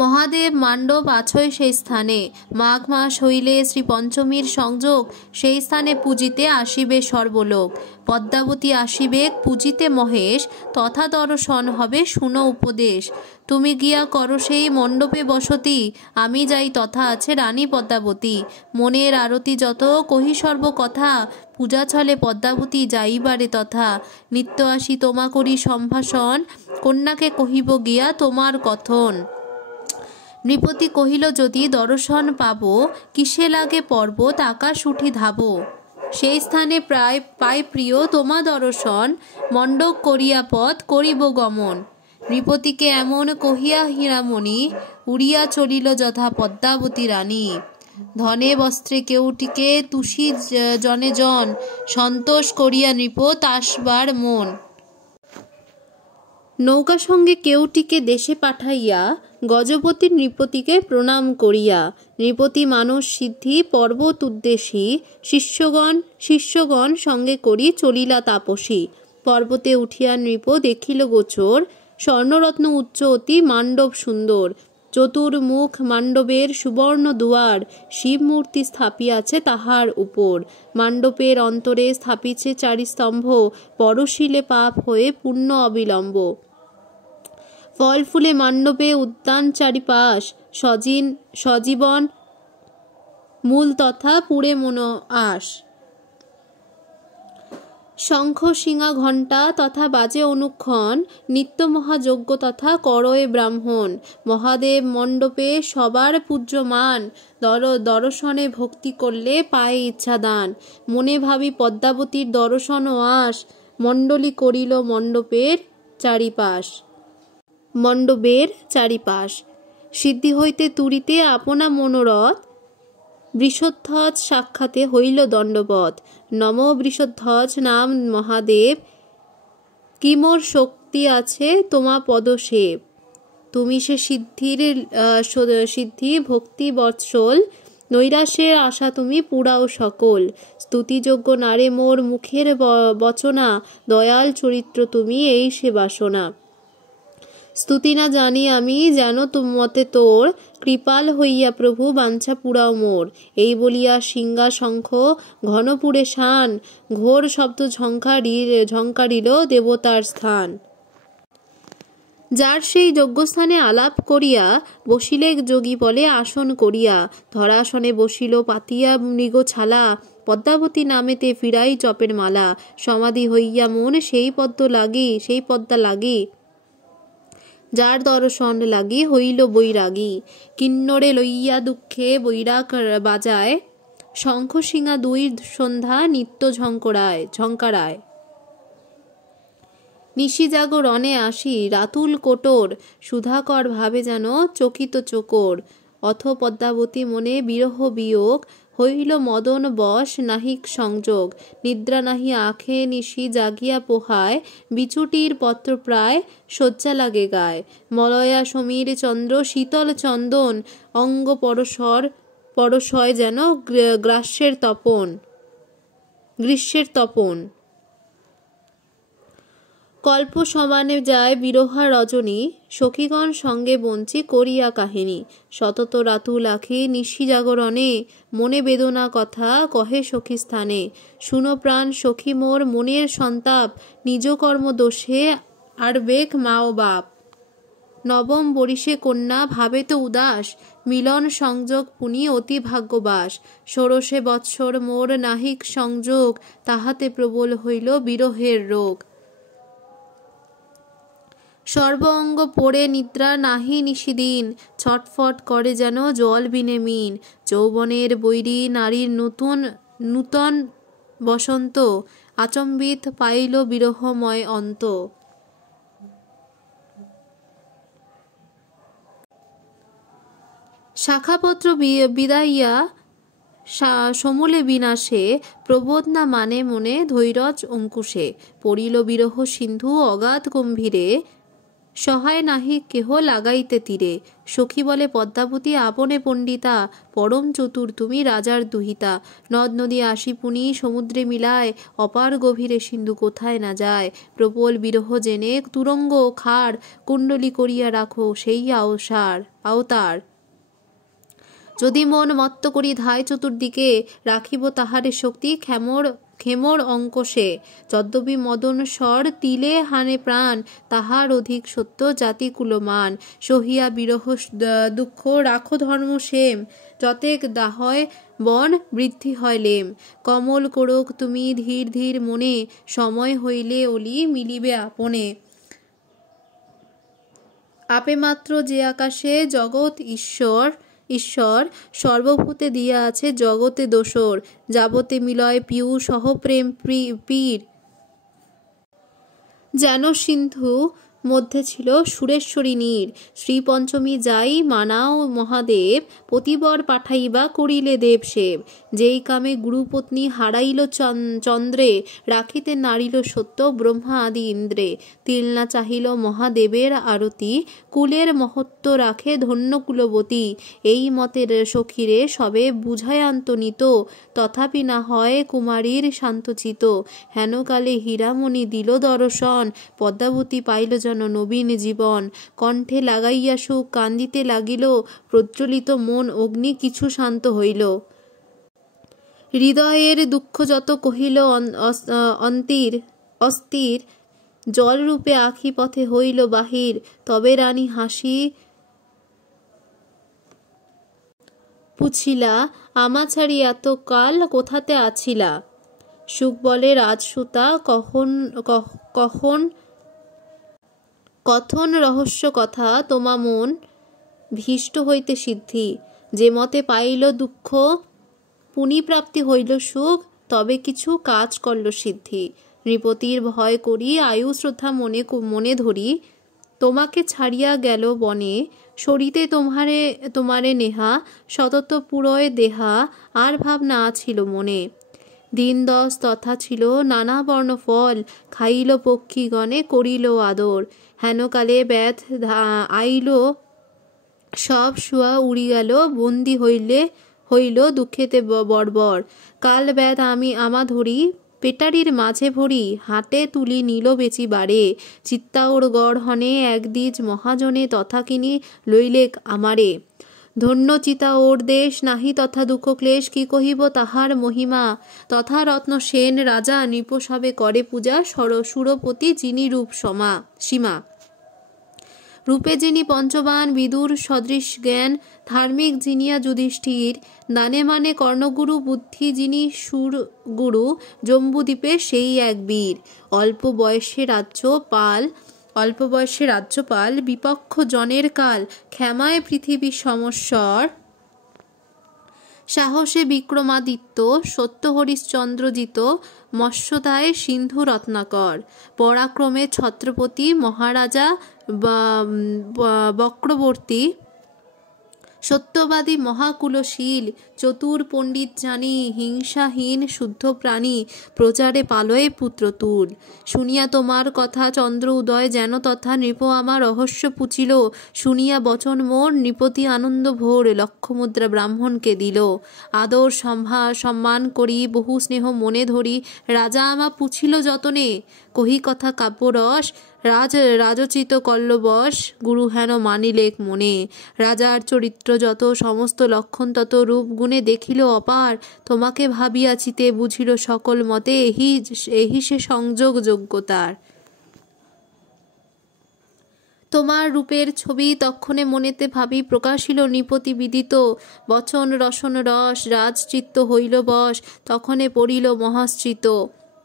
মহাদেব মান্ডব আছয় সেই স্থানে। মাঘ মাস হইলে শ্রী পঞ্চমীর সংযোগ, সেই স্থানে পূজিতে আসিবে সর্বলোক। পদ্মাবতী আসিবে পূজিতে মহেশ, তথা দর্শন হবে শুনো উপদেশ। তুমি গিয়া করো সেই মণ্ডপে বসতি, আমি যাই তথা আছে রানী পদ্মাবতী। মনের আরতি যত কহি সর্ব কথা, পূজা ছলে পদ্মাবতী যাইবারে তথা। নিত্য আসি তোমা করি সম্ভাষণ, কন্যাকে কহিব গিয়া তোমার কথন। নৃপতি কহিল যদি দর্শন পাব, কিসে লাগে পর্বত আকাশ উঠি ধাব। সেই স্থানে প্রায় পাই প্রিয় তোমা দর্শন, মণ্ডপ করিয়া পথ করিব গমন। নৃপতিকে এমন কহিয়া হীরামণি, উড়িয়া চলিল যথা পদ্মাবতী রানী। ধনে বস্ত্রে কেউটিকে তুষি জনে জন, সন্তোষ করিয়া নৃপত আসবার মন। নৌকা সঙ্গে কেউটিকে দেশে পাঠাইয়া, গজপতি নৃপতিকে প্রণাম করিয়া। নৃপতি মানস সিদ্ধি পর্বত উদ্দেশী, শিষ্যগণ সঙ্গে করি চলিলা তাপসী। পর্বতে উঠিয়া নৃপ দেখিল গোচর, স্বর্ণরত্ন উচ্চ অতি মান্ডব সুন্দর। চতুর্মুখ মান্ডবের সুবর্ণ দুয়ার, শিবমূর্তি স্থাপিয়াছে তাহার উপর। মান্ডপের অন্তরে স্থাপিছে চারি স্তম্ভ, পরশিলে পাপ হয়ে পুণ্য অবিলম্ব। ফল ফুলে মান্ডপে উদ্যান চারিপাশ, সজীবন মূল তথা পুরে মন আস। শঙ্খ সিঙা ঘণ্টা তথা বাজে অনুক্ষণ, নিত্য মহাযজ্ঞ তথা করয়ে ব্রাহ্মণ। মহাদেব মণ্ডপে সবার পূজ্যমান, দর্শনে ভক্তি করলে পায়ে ইচ্ছা দান। মনে ভাবি পদ্মাবতীর দর্শন ও আস, মণ্ডলী করিল মণ্ডপের চারিপাশ। সিদ্ধি হইতে তুরিতে আপনা মনোরথ, বৃষধ্বজ সাক্ষাতে হইল দণ্ডবৎ। নম বৃষধ্বজ নাম মহাদেব, কি মোর শক্তি আছে তোমা পদসেব। তুমি সে সিদ্ধি ভক্তি বৎসল, নৈরাশ্যের আশা তুমি পুরাও সকল। স্তুতিযোগ্য নারে মোর মুখের বচনা, দয়াল চরিত্র তুমি এই সে বাসনা। স্তুতি না জানি আমি যেন মতে তোর, কৃপাল হইয়া প্রভু বাঞ্ছা পুরাও মোর। এই বলিয়া সিংহা শঙ্খ ঘনপুরে শান, ঘোর শব্দ ঝঙ্কারিল দেবতার স্থান। যার সেই যজ্ঞস্থানে আলাপ করিয়া, বসিলে যোগী বলে আসন করিয়া। ধরাসনে বসিল পাতিয়া মৃগ ছালা, পদ্মাবতী নামেতে ফিরাই জপের মালা। সমাধি হইয়া মন সেই পদ্মা লাগি, যার দর্শন লাগি হইল বৈরাগী। কিন্নরে লইয়া দুঃখে বৈরাগ বাজায়, শঙ্খ সিঙা দুই সন্ধ্যা নিত্য ঝঙ্কারায়। নিশি জাগরণে আসি রাতুল কোটর, সুধাকর ভাবে যেন চকিত চোকর। অথ পদ্মাবতী মনে বিরহ বিয়োগ, হইল মদন বশ নাহিক সংযোগ। নিদ্রা নাহি আঁখে নিশি জাগিয়া পোহায়, বিচুটির পত্র প্রায় শয্যা লাগে গায়। মলয়া সমীর চন্দ্র শীতল চন্দন, অঙ্গ পরশয় যেন গ্রীষ্মের তপন। কল্প সমানে যায় বিরহা রজনী, সখীগণ সঙ্গে বঞ্চি করিয়া কাহিনী। সতত রাতুল আঁখি নিশি জাগরণে, মনে বেদনা কথা কহে সখী স্থানে। শুনো প্রাণ সখী মোর মনের সন্তাপ, নিজ কর্ম দোষে আরবেক মা ও বাপ। নবম বরিশে কন্যা ভাবে তো উদাস, মিলন সংযোগ পুনি অতি ভাগ্যবাস। ষোড়শে বৎসর মোর নাহিক সংযোগ, তাহাতে প্রবল হইল বিরহের রোগ। সর্ব অঙ্গ পড়ে নিদ্রা নাহি নিশিদিন, ছটফট করে যেন জল বিনে মিন। যৌবনের বৈরী নারীর নূতন বসন্ত, আচম্বিত পাইল বিরহময় অন্ত। শাখাপত্র বিদাইয়া সমূলে বিনাশে, প্রবোধ না মানে মনে ধৈর্য অঙ্কুশে। পড়িল বিরহ সিন্ধু অগাধ গম্ভীরে, সহায় নাহি কেহ লাগাইতে তীরে। সখী বলে পদ্মাবতী আপনে পণ্ডিতা, পরম চতুর তুমি রাজার দুহিতা। নদ নদী আসি পুনি সমুদ্রে মিলায়, অপার গভীরে সিন্ধু কোথায় না যায়। প্রবল বিরহ জেনে তুরঙ্গ খার, কুণ্ডলী করিয়া রাখো সেই আওতার। যদি মন মত্ত করি ধায় চতুর্দিকে, রাখিব তাহারে শক্তি খেমর অঙ্কশে। যদ্যপি মদন স্বর তিলে হানে প্রাণ, তাহার অধিক সত্য জাতি কুলমান। সহিয়া বিরহ দুঃখ রাখো ধর্ম সেম, যতেক দাহয় বন বৃদ্ধি হয় লেম। কমল কোরক তুমি ধীর ধীর মনে, সময় হইলে অলি মিলিবে আপনে। আপে মাত্র যে আকাশে জগৎ ঈশ্বর, সর্বভূতে দিয়া আছে জগতে দোসর। যাবতে মিলয় পিউ সহ প্রেম পীর, যেন সিন্ধু মধ্যে ছিল সুরেশ্বরী নীর। শ্রী পঞ্চমী যাই মানাও মহাদেব, প্রতিবর পাঠাইবা করিলে দেব সেব। যেই কামে গুরুপত্নী হারাইল চন্দ্রে, রাখিতে নারিল সত্য ব্রহ্মা আদি ইন্দ্রে। তিল না চাহিল মহাদেবের আরতি, কুলের মহত্ব রাখে ধন্য কুলবতী। এই মতের সখীরে সবে বুঝায় আন্তনিত, তথাপি না হয় কুমারীর শান্তচিত। হেনকালে হীরামণি দিল দর্শন, পদ্মাবতী পাইল যেন নবীন জীবন। কণ্ঠে লাগাইয়া সুখ কান্দিতে লাগিল, প্রজ্বলিত মন অগ্নি কিছু শান্ত হইল। হৃদয়ের দুঃখ যত কহিল অস্থির, জলরূপে আখি পথে হইল বাহির। তবে রানী হাসি পুছিলা, আমা ছাড়ি এত কাল কোথাতে আছিলা। সুখ বলে রাজসুতা কথন রহস্য কথা, তোমা মন ভীষ্ট হইতে সিদ্ধি। যে মতে পাইল দুঃখ পুনিপ্রাপ্তি হইল সুখ, তবে কিছু কাজ করল সিদ্ধি। নৃপতির ভয় করি আয়ু শ্রদ্ধা মনে ধরি, তোমাকে ছাড়িয়া গেল বনে। সরিতে তোমারে নেহা, সতত পুরয় দেহা, আর ভাবনা আছিল মনে। দিন 10 তথা ছিল নানা বর্ণ ফল, খাইল পক্ষীগণে করিল আদর। হেনকালে ব্যাধ আইল সব শুয়া উড়ি গেল, বন্দী হইল দুঃখেতে বর্বর। কাল ব্যাধ আমা ধরি, পেটারির মাঝে ভরি, হাটে তুলি নিল বেচি বারে। চিত্তাওর গড় হনে একদিজ মহাজনে, তথা কিনি লইলেক আমারে। ধন্য চিতা ওর দেশ, নাহি তথা দুঃখ ক্লেশ, কি কহিব তাহার মহিমা। তথা রত্ন সেন রাজা, নৃপ সবে করে পূজা, সুরপতি যিনি রূপ সীমা। রূপে যিনি পঞ্চবান, বিদুর সদৃশ জ্ঞান, ধার্মিক যিনিয়া যুধিষ্ঠির। দানে মানে কর্ণগুরু, বুদ্ধি যিনি সুরগুরু, জম্বুদ্বীপে সেই এক বীর। অল্প বয়সে রাজ্যপাল, বিপক্ষ জনের কাল, ক্ষমায় পৃথিবী সমস্বর। সাহসে বিক্রমাদিত্য, সত্য হরিশ্চন্দ্রজিত, মৎস্যদায় সিন্ধু রত্নাকর। পরাক্রমে ছত্রপতি মহারাজা বক্রবর্তী, সত্যবাদী মহাকুলশীল। চতুর পণ্ডিত জানি, হিংসাহীন শুদ্ধ প্রাণী, প্রচারে পালয়ে পুত্রতুল। শুনিয়া তোমার কথা চন্দ্র উদয় যেন তথা, নৃপ আমার রহস্য পুছিল। শুনিয়া বচন মোর, নৃপতি আনন্দ ভোর, লক্ষমুদ্রা ব্রাহ্মণকে দিল। আদর সম্মান করি, বহু স্নেহ মনে ধরি, রাজা আমা পুছিল যতনে। কহি কথা কাব্যরস, রাজচিত কল্লবশ, গুরু হেন মানিলেক মনে। রাজার চরিত্র যত, সমস্ত লক্ষণ তত, রূপ গুণে দেখিল অপার। তোমাকে ভাবিয়াছিতে বুঝিল সকল মতে, এহি সে সংযোগ যোগ্যতার। তোমার রূপের ছবি তক্ষণে মনেতে ভাবি, প্রকাশিল নৃপতি বিদিত। বচন রসন রস, রাজচিত্ত হইল বশ, তখনে পড়িল মহাশ্রিত।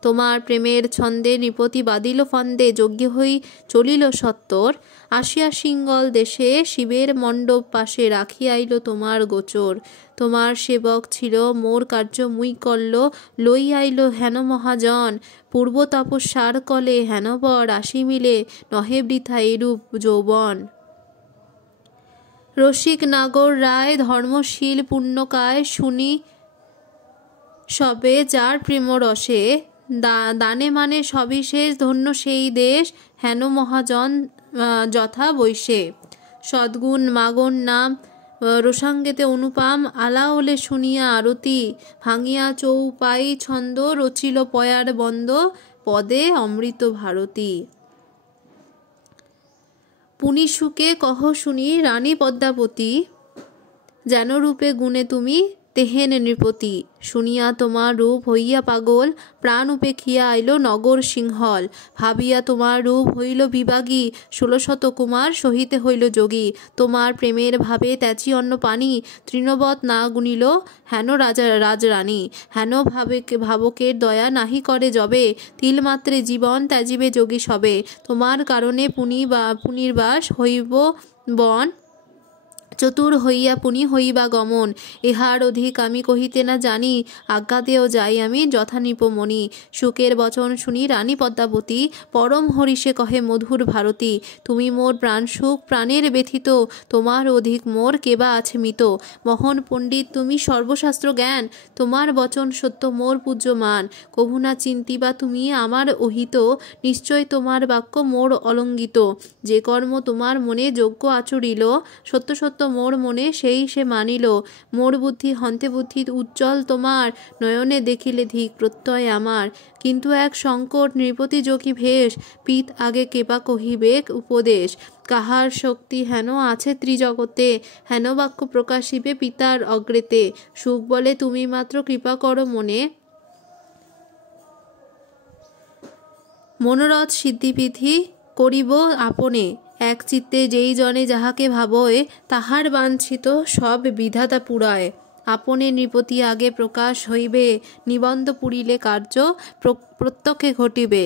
তোমার প্রেমের ছন্দে নৃপতি বাদিল ফন্দে, যজ্ঞ হই চলিল সত্তর। আসিয়া সিঙ্গল দেশে শিবের মণ্ডপ পাশে, রাখি আইল তোমার গোচর। তোমার সেবক ছিল মোর কার্য মুই করল, লই আইল হেন মহাজন। পূর্ব তপস্যার কলে হেন বর আসি মিলে, নহে বৃথা এরূপ যৌবন। রসিক নাগর রায় ধর্মশীল পুণ্যকায়, শুনি সবে যার প্রেমরসে। দানে মানে সবিশেষ, ধন্য সেই দেশ, হেন মহাজন যথা বৈশে। সদ্গুণ মাগণ নাম রসাঙ্গেতে অনুপাম, আলা ওলে শুনিয়া আরতি, ভাঙিয়া চৌপাই ছন্দ, রচিল পয়ার বন্দ, পদে অমৃত ভারতী। পুনি সুকে কহ শুনি রানী পদ্মাবতী, যেন রূপে গুণে তুমি তেহেন নৃপতি। শুনিয়া তোমার রূপ হইয়া পাগল, প্রাণ উপেক্ষিয়া আইল নগর সিংহল। ভাবিয়া তোমার রূপ হইল বিভাগী, 1600 কুমার সহিতে হইল যোগী। তোমার প্রেমের ভাবে ত্যাচি অন্ন পানি, তৃণবৎ না গুনিল হেন রাজরানী। হেন ভাবকের দয়া নাহি করে যবে, তিলমাত্রে জীবন ত্যাজিবে যোগী সবে। তোমার কারণে পুনির্বাস হইব বন, চতুর হইয়া পুনি হইবা গমন। ইহার অধিক আমি কহিতে না জানি, আজ্ঞাতেও যাই আমি যথা নৃপমণি। সুকের বচন শুনি রানী পদ্মাবতী, পরম হরিষে কহে মধুর ভারতী। তুমি মোর প্রাণ সুখ প্রাণের ব্যথিত, তোমার অধিক মোর কেবা আছে মিত। মহন পণ্ডিত তুমি সর্বশাস্ত্র জ্ঞান, তোমার বচন সত্য মোর পূজ্যমান। কভু না চিন্তিবা তুমি আমার অহিত, নিশ্চয় তোমার বাক্য মোর অলঙ্ঘিত। যে কর্ম তোমার মনে যোগ্য আচরিল, সত্য সত্য মোর মনে সেই সে মানিল। মোর বুদ্ধি হন্তে বুদ্ধি উজ্জ্বল তোমার, নয়নে দেখিলে ধিক প্রত্যয় আমার। কিন্তু এক সংকট নৃপতি যোগী ভেষ, পিত আগে কেবা কহিবেক উপদেশ। কাহার শক্তি হেন আছে ত্রিজগতে, হেন বাক্য প্রকাশিবে পিতার অগ্রেতে। সুখ বলে তুমি মাত্র কৃপা করো মনে, মনোরথ সিদ্ধিবিধি করিব আপনে। এক চিত্তে যেই জনে যাহাকে ভাবয়, তাহার বাঞ্ছিত সব বিধাতা পুরায়। আপনে নৃপতি আগে প্রকাশ হইবে, নিবন্ধ পুরিলে কার্য প্রত্যক্ষে ঘটিবে।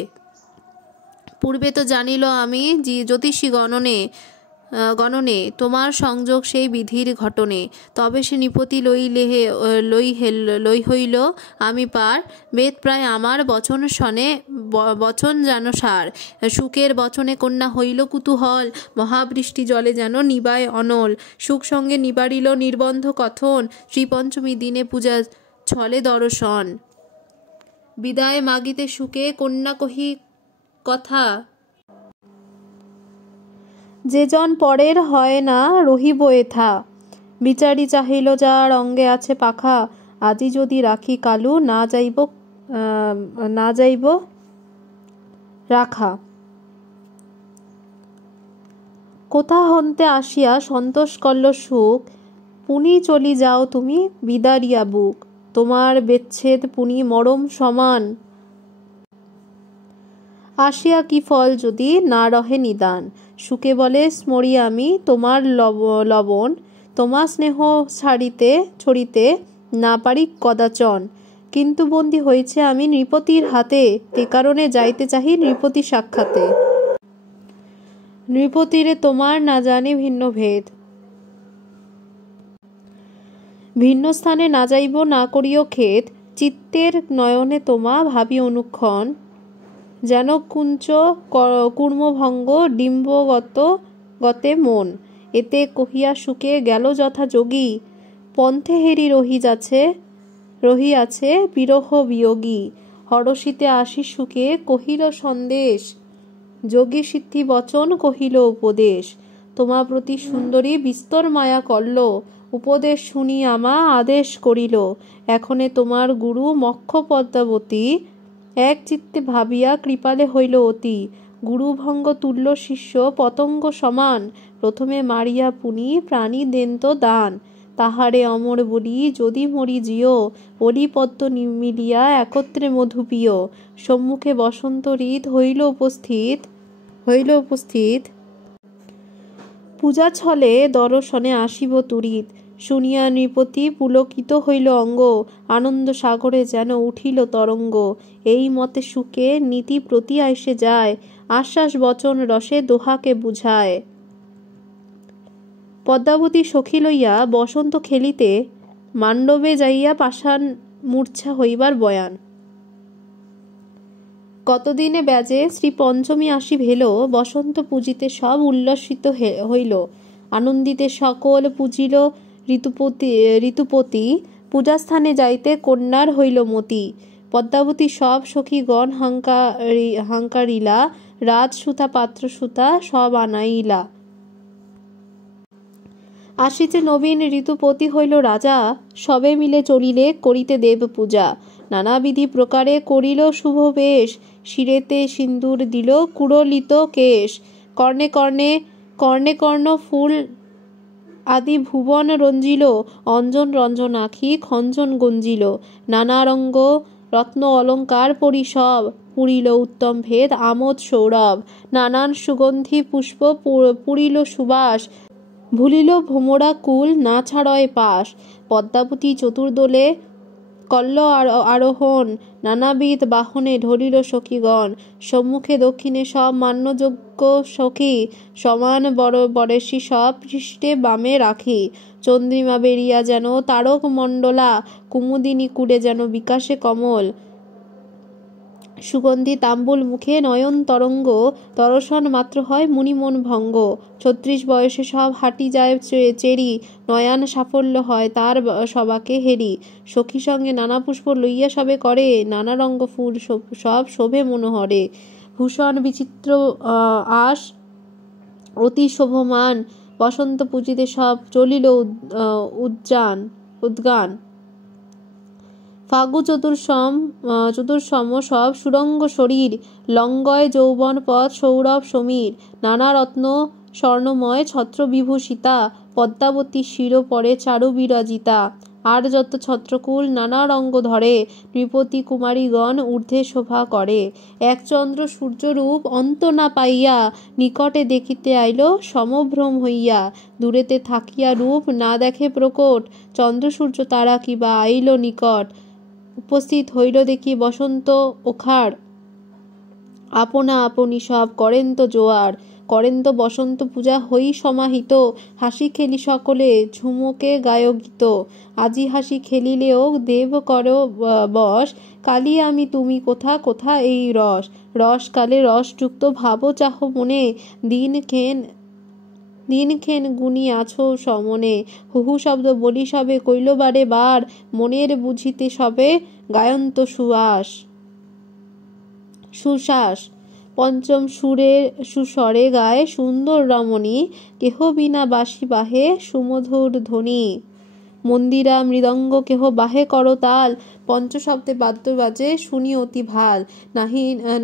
পূর্বে তো জানিল আমি জ্যোতিষী গণনে, তোমার সংযোগ সেই বিধির ঘটনে। তবে সে নৃপতি লই হইল আমি পার, বেদ প্রায় আমার বচন যেন সার। সুখের বচনে কন্যা হইল কুতূহল, মহাবৃষ্টি জলে যেন নিবায় অনল। সুখ সঙ্গে নিবারিল নির্বন্ধ কথন, শ্রীপঞ্চমী দিনে পূজা ছলে দর্শন। বিদায় মাগিতে সুখে কন্যা কহি কথা, যে জন পরের হয় না রহিব এথা। বিচারি চাহিল যার অঙ্গে আছে পাখা, আজি যদি রাখি কালু না যাইব রাখা। কোথা হন্তে আসিয়া সন্তোষ করল সুখ, পুনি চলি যাও তুমি বিদারিয়া বুক। তোমার বেচ্ছেদ পুনি মরম সমান, আসিয়া কি ফল যদি না রহে নিদান। সুকে বলে স্মরি আমি তোমার লবণ, তোমার স্নেহ ছড়িতে না পারি কদাচন। কিন্তু বন্দী হয়েছে আমি নৃপতির হাতে, তে কারণে যাইতে চাহি নৃপতি সাক্ষাতে। নৃপতিরে তোমার না জানি ভিন্ন ভেদ, ভিন্ন স্থানে না যাইব না করিও খেদ। চিত্তের নয়নে তোমা ভাবি অনুক্ষণ, যেন কুঞ্চ কুর্মভঙ্গ ডিম্বগতে মন। এতে কহিয়া সুকে গেল যথা যোগী, পন্থে হেরি রহিয়াছে বিরহ বিয়োগী। হরষিতে আসি সুকে কহিল সন্দেশ, যোগী সিদ্ধি বচন কহিল উপদেশ। তোমা প্রতি সুন্দরী বিস্তর মায়া করল, উপদেশ শুনি আমা আদেশ করিল। এখনে তোমার গুরু মক্ষ পদ্মাবতী, এক চিত্তে ভাবিয়া কৃপালে হইল অতি। গুরুভঙ্গ তুল্য শিষ্য পতঙ্গ সমান, প্রথমে মারিয়া পুনি প্রাণী দেন্ত দান। তাহারে অমর বলি যদি মরি জিও, অলি পদ্ম মিলিয়া একত্রে মধুপিয়। সম্মুখে বসন্ত ঋত হইল উপস্থিত, পূজা ছলে দর্শনে আসিব তুরিত। শুনিয়া নৃপতি পুলকিত হইল অঙ্গ, আনন্দ সাগরে যেন উঠিল তরঙ্গ। এই মতে সুকে নীতি প্রতি আইসে যায়, আশ্বাস বচন রসে দোহাকে বুঝায়। পদ্মাবতী সখী লইয়া বসন্ত খেলিতে, মান্ডবে যাইয়া পাষাণ মূর্ছা হইবার বয়ান। কতদিনে ব্যাজে শ্রী পঞ্চমী আসি ভেল, বসন্ত পূজিতে সব উল্লসিত হইল। আনন্দিতে সকল পূজিল ঋতুপতি, পূজাস্থানে যাইতে কন্যার হইল মতি। পদ্মাবতী সব সখীগণ হাঙ্কারিলা, রাজ সুতা পাত্র সুতা সব আনাইলা। আসিছে নবীন ঋতুপতি হইল রাজা, সবে মিলে চলিলে করিতে দেব পূজা। নানাবিধি প্রকারে করিল শুভ বেশ, শিরেতে সিন্দুর দিল কুড়লিত কেশ। কর্ণে কর্ণে কর্ণে কর্ণ ফুল আদি ভুবন রঞ্জিল, অঞ্জন রঞ্জন আখি খঞ্জন গঞ্জিল। নানা রঙ্গ রত্ন অলঙ্কার পরিসব, পুরিল উত্তম ভেদ আমোদ সৌরভ। নানান সুগন্ধি পুষ্প পুরিল সুবাস, ভুলিল ভ্রমরা কুল না ছাড়য় পাশ। পদ্মাবতী চতুর্দোলে কল্ল আরোহণ, নানাবিধ বাহনে ধরিল সখীগণ। সম্মুখে দক্ষিণে সব মান্যযোগ্য সখী, সমান বরেশী সব পৃষ্ঠে বামে রাখি। চন্দ্রিমা বেরিয়া যেন তারক মণ্ডলা, কুমুদিনী কুড়ে যেন বিকাশে কমল। সুগন্ধি তাম্বুল মুখে নয়ন তরঙ্গ, দর্শন মাত্র হয় মুনিমন ভঙ্গ। ৩৬ বয়সে সব হাঁটি যায় চেরি, নয়ান সাফল্য হয় তার সবাকে হেরি। সখী সঙ্গে নানা পুষ্প লইয়া সবে করে, নানা রঙ্গ ফুল সব শোভে মনোহরে। ভূষণ বিচিত্র আশ অতি শোভমান, বসন্ত পুজিতে সব চলিল উদ্গান। ফাগু চতুর্সম সব সুরঙ্গ শরীর, লঙ্গয় যৌবন পথ সৌরভ সমীর। নানা রত্ন স্বর্ণময় ছত্র বিভূষিতা, পদ্মাবতী শির পরে চারু বিরাজিতা। আর যত ছত্রকুল নানা রঙ্গ ধরে, নৃপতি কুমারীগণ ঊর্ধ্বে শোভা করে। এক চন্দ্র সূর্যরূপ অন্ত না পাইয়া, নিকটে দেখিতে আইল সমভ্রম হইয়া। দূরেতে থাকিয়া রূপ না দেখে প্রকট, চন্দ্র সূর্য তারা কিবা আইল নিকট। উপস্থিত হইল দেখি বসন্ত ওখার, আপনা আপনি সব করেন তো জোয়ার। করেন তো বসন্ত পূজা হই সমাহিত, হাসি খেলি সকলে ঝুমুকে গায় গীত। আজি হাসি খেলিলেও দেব করো বশ, কালি আমি তুমি কোথা কোথা এই রস। রস কালে রসযুক্ত ভাব চাহ মনে, দিন খেন গুণী আছো সমনে। হুহু শব্দ বলি সবে কইল বারে বার, মনের বুঝিতে সবে গায়ন্ত সুশ্বাস। পঞ্চম সুস্বরে গায় সুন্দর রমণী, কেহ বিনা বাঁশি বাহে সুমধুর ধ্বনি। মন্দিরা মৃদঙ্গ কেহ বাহে করতাল, পঞ্চশব্দে বাদ্য বাজে শুনি অতি ভাল।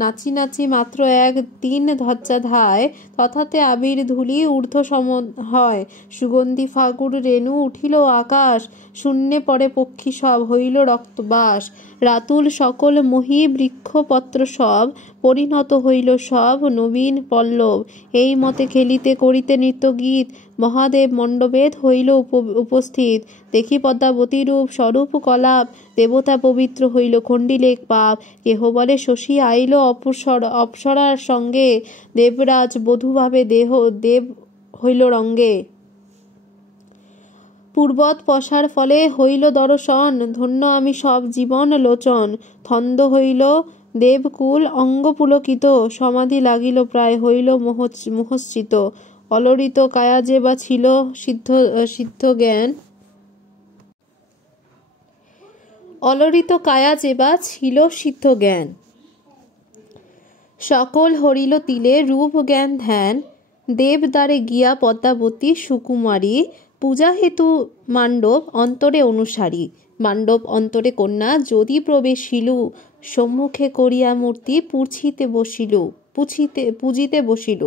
নাচি নাচি মাত্র এক তিন ধজ্জা ধায়, তথাতে আবির ধূলি ঊর্ধ্ব সম হয়। সুগন্ধি ফাগুর রেণু উঠিল আকাশ, শূন্যে পরে পক্ষী সব হইল রক্তবাস। রাতুল সকল মহী বৃক্ষ পত্র সব, পরিণত হইল সব নবীন পল্লব। এই মতে খেলিতে করিতে নৃত্য গীত, মহাদেব মণ্ডপেত হইল উপস্থিত। দেখি পদ্মাবতী রূপ স্বরূপ কলাপ, দেবতা পবিত্র হইল খণ্ডিলেক পাপ। কেহ বলে শশী আইল অপ্সরার সঙ্গে, দেবরাজ বধূভাবে দেব হইল রঙ্গে। পূর্বত পশার ফলে হইল দর্শন, ধন্য আমি সব জীবন লোচন। থন্দ হইল দেবকুল অঙ্গ পুলকিত, সমাধি লাগিল প্রায় হইল মোহশ্চিত। অলরিত কায়া যে বা ছিল সিদ্ধ জ্ঞান, অলরিত কায়া যে বা ছিল সিদ্ধ জ্ঞান। সকল হরিল তিলে রূপ জ্ঞান ধ্যান, দেবদ্বারে গিয়া পদ্মাবতী সুকুমারী। পূজা হেতু মান্ডব অন্তরে অনুসারী, মান্ডব অন্তরে কন্যা যদি প্রবেশিলু। সম্মুখে করিয়া মূর্তি পূজিতে বসিল।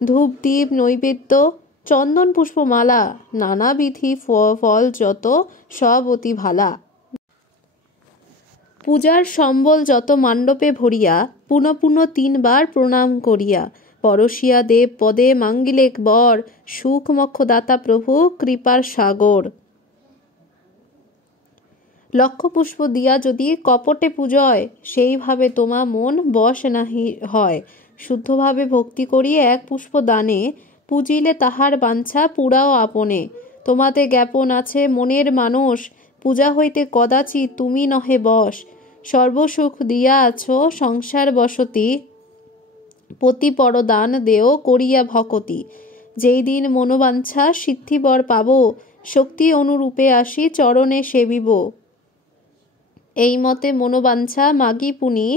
ধূপ দীপ নৈবেদ্য চন্দন পুষ্পমালা, নানাবিধি ফল যত সব অতি ভালা। পূজার সম্বল যত মান্ডপে ভরিয়া, পুনঃ পুনঃ ৩ বার প্রণাম করিয়া। পরশিয়া দেব পদে মাঙ্গিলেক বর, সুখ মক্ষ দাতা প্রভু কৃপার সাগর। লক্ষ পুষ্প দিয়া যদি কপটে পূজয়, সেইভাবে তোমা মন বশ নাহি হয়। শুদ্ধভাবে ভক্তি করি এক পুষ্প দানে, পূজিলে তাহার বাঞ্ছা পুরাও আপনে। তোমাতে জ্ঞাপন আছে মনের মানস, পূজা হইতে কদাচি তুমি নহে বশ। সর্বসুখ দিয়া আছো সংসার বসতি, পতি পরদান দেও করিয়া ভকতি। যেই দিন মনোবাঞ্ছা সিদ্ধিবর পাব, শক্তি অনুরূপে আসি চরণে সেবিব। এই মতে মনোবাঞ্ছা মাগি পুনি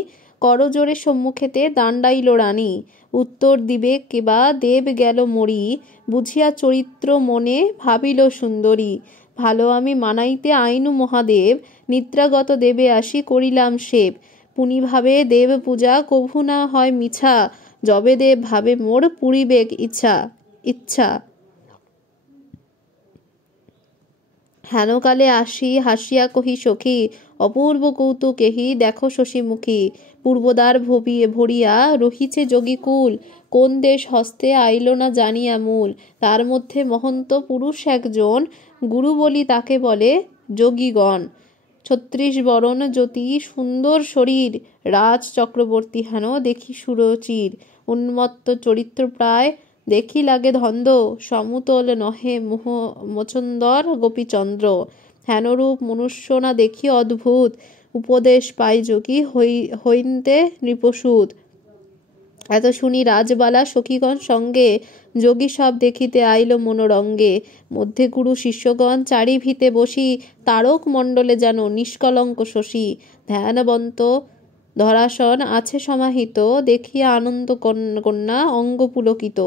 করজোরে সম্মুখেতে দাণ্ডাইল রানী। উত্তর দিবে কেবা দেব গেল মরি, বুঝিয়া চরিত্র মনে ভাবিল সুন্দরী। ভালো আমি মানাইতে আইনু মহাদেব, নিদ্রাগত দেবে আসি করিলাম সেব। পুনি ভাবে দেব পূজা কভু না হয় মিছা, যবে দেব ভাবে মোর পুরিবেক ইচ্ছা ইচ্ছা। হেনকালে আসি হাসিয়া কহি সখী, অপূর্ব কৌতুকেহি দেখো শশীমুখী। পূর্বদ্বার ভরিয়া রহিছে যোগীকুল, কোন দেশ হস্তে আইল না জানিয়া মূল। তার মধ্যে মহন্ত পুরুষ একজন, গুরু বলি তাকে বলে যোগীগণ। ৩৬ বরণ জ্যোতি সুন্দর শরীর, রাজ চক্রবর্তী হেন দেখি সুরচির। উন্মত্ত চরিত্র প্রায় দেখি লাগে ধন্দ, সমতল নহে মোচন্দর গোপীচন্দ্র। হেনরূপ মনুষ্য না দেখি অদ্ভুত, উপদেশ পাই যোগী হইতে নৃপসূত। এত শুনি রাজবালা সখীগণ সঙ্গে, যোগী সব দেখিতে আইল মনোরঙ্গে। মধ্যে গুরু শিষ্যগণ চারি ভিতে বসি, তারক মণ্ডলে যেন নিষ্কলঙ্ক শশী। ধ্যানবন্ত ধরাসন আছে সমাহিত, দেখিয়া আনন্দ কন্যা অঙ্গ পুলকিত।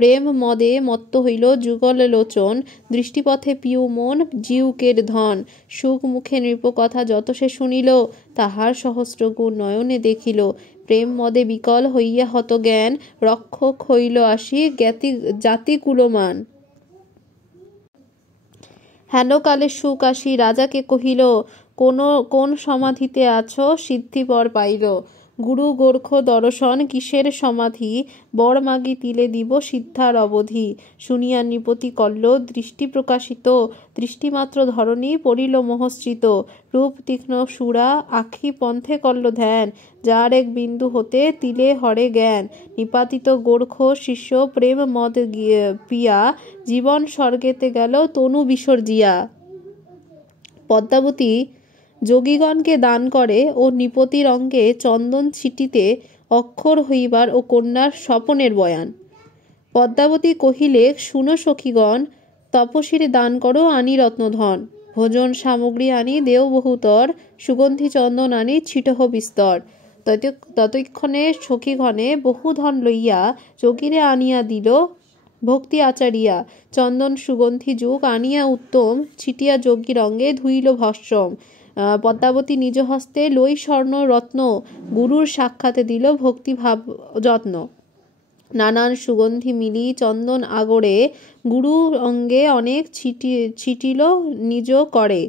প্রেম মদে মত্ত হইল যুগল লোচন, দৃষ্টিপথে পিউ মন জিউকের ধন। সুখ মুখে নৃপকথা যত সে শুনিল, তাহার সহস্র গুণ নয়নে দেখিল। প্রেম মদে বিকল হইয়া হত জ্ঞান, রক্ষক হইল আসি জাতি কুলমান। হেনকালে সুখ আসি রাজাকে কহিল, কোন সমাধিতে আছো সিদ্ধিবর পাইল। গুরু গোর্খ দর্শন কিসের সমাধি, বর মাগি তিলে দিব সিদ্ধার অবধি। শুনিয়া নৃপতি কল্ল দৃষ্টি প্রকাশিত, দৃষ্টিমাত্র ধরণী পড়িল মোহশ্রিত। রূপ তীক্ষ্ণ সুরা আখি পন্থে কল্ল ধ্যান, যার এক বিন্দু হতে তিলে হরে জ্ঞান। নিপাতিত গোর্খ শিষ্য প্রেম মদ পিয়া, জীবন স্বর্গেতে গেল তনু বিসর্জিয়া। পদ্মাবতী যোগীগণকে দান করে ও নৃপতির অঙ্গে চন্দন ছিটিতে অক্ষর হইবার ও কন্যার স্বপনের বয়ান। পদ্মাবতী কহিলে, শুনো সখীগণ, তপস্বীর দান করো আনি রত্নধন। ভোজন সামগ্রী আনি দেও বহুতর, সুগন্ধি চন্দন আনি ছিটহ বিস্তর। ততক্ষণে সখীগণে বহু ধন লইয়া যোগীরে আনিয়া দিল ভক্তি আচারিয়া। চন্দন সুগন্ধি যুগ আনিয়া উত্তম, ছিটিয়া যজ্ঞীর অঙ্গে ধুইল ভস্ম। পদ্মাবতী নিজ হস্তে লই স্বর্ণ রত্ন, গুরুর সাক্ষাতে দিল ভক্তি ভাব যত্ন। নানান সুগন্ধি মিলি চন্দন আগরে, গুরুর অঙ্গে অনেক ছিটিল নিজ করে।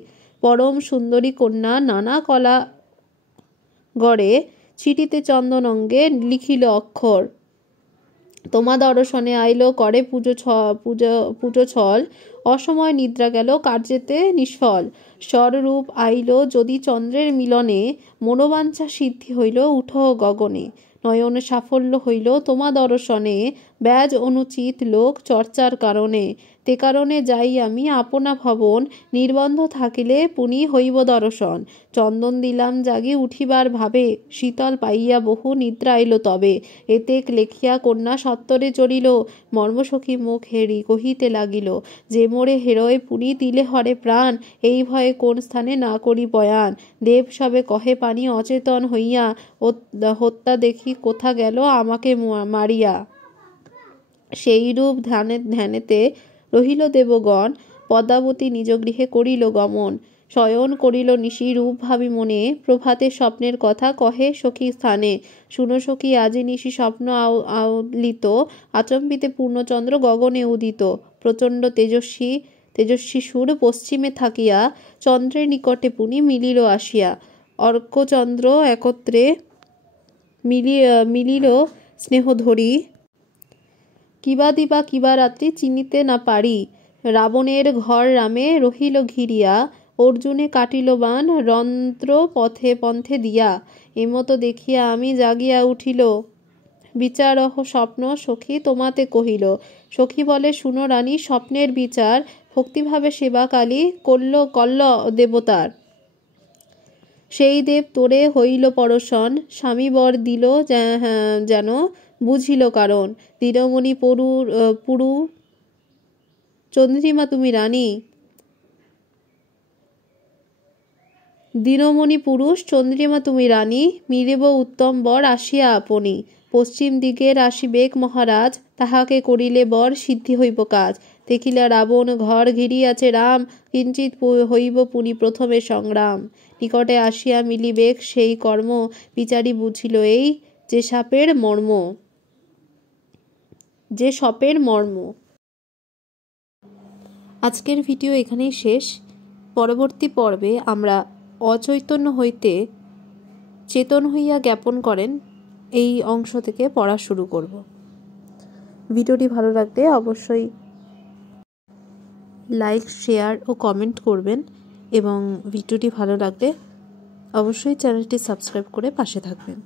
পরম সুন্দরী কন্যা নানা কলা গড়ে, ছিটিতে চন্দন অঙ্গে লিখিল অক্ষর। তোমা দর্শনে আইল করে পুজো ছল, অসময় নিদ্রা গেল কার্যেতে নিষ্ফল। স্বরূপ আইল যদি চন্দ্রের মিলনে, মনোবাঞ্ছা সিদ্ধি হইল উঠো গগনে। নয়ন সাফল্য হইল তোমা দর্শনে, ব্যাজ অনুচিত লোক চর্চার কারণে। তে কারণে যাই আমি আপনা ভবন, নির্বন্ধ থাকিলে পুনি হইব দর্শন। চন্দন দিলাম জাগি উঠিবার ভাবে, শীতল পাইয়া বহু নিদ্রা আইল তবে। এতেক লেখিয়া কন্যা সত্বরে চলিল, মর্মসখী মুখ হেরি কহিতে লাগিল, যে মোরে হেরয় পুনি দিলে হরে প্রাণ, এই ভয়ে কোন স্থানে না করি বয়ান। দেব সবে কহে পানি অচেতন হইয়া, হত্যা দেখি কোথা গেল আমাকে মারিয়া। সেইরূপ ধ্যানেতে রহিল দেবগণ, পদ্মাবতী নিজ গৃহে করিল গমন। শয়ন করিল নিশি রূপ ভাবি মনে, প্রভাতে স্বপ্নের কথা কহে সখী স্থানে। শুনো সখী আজি নিশি স্বপ্ন আওলিত, আচম্বিতে পূর্ণচন্দ্র গগনে উদিত। প্রচণ্ড তেজস্বী সুর পশ্চিমে থাকিয়া, চন্দ্রের নিকটে পুনি মিলিল আসিয়া। অর্কচন্দ্র একত্রে মিলিল স্নেহধরি, কিবা দিবা কিবা রাত্রি চিনিতে না পারি। রাবণের ঘর রামে রহিল ঘিরিয়া, অর্জুনে কাটিল বাণ রন্ধ্র পথে পন্থে দিয়া। এমতো দেখিয়া আমি জাগিয়া উঠিল, বিচারহ স্বপ্ন সখী তোমাতে কহিল। সখী বলে, শুনো রানী স্বপ্নের বিচার, ভক্তিভাবে সেবা কালী কল্ল দেবতার। সেই দেব তোরে হইল পরশন, স্বামী বর দিল যেন বুঝিল কারণ। দীনমণি পুরু চন্দ্রিমা তুমি রানী, দিনমণি পুরুষ চন্দ্রিমা তুমি রানী, মিলিব উত্তম বর আসিয়া আপনি। পশ্চিম দিকের আসিবেক মহারাজ, তাহাকে করিলে বর সিদ্ধি হইব কাজ। দেখিলা রাবণ ঘর ঘিরিয়াছে রাম, কিঞ্চিৎ হইব পুনি প্রথমে সংগ্রাম। নিকটে আসিয়া মিলিবেক সেই কর্ম, বিচারি বুঝিল এই যে সাপের মর্ম, যে সপের মর্ম। আজকের ভিডিও এখানেই শেষ। পরবর্তী পর্বে আমরা অচৈতন্য হইতে চেতন হইয়া জ্ঞাপন করেন এই অংশ থেকে পড়া শুরু করব। ভিডিওটি ভালো লাগলে অবশ্যই লাইক, শেয়ার ও কমেন্ট করবেন এবং ভিডিওটি ভালো লাগলে অবশ্যই চ্যানেলটি সাবস্ক্রাইব করে পাশে থাকবেন।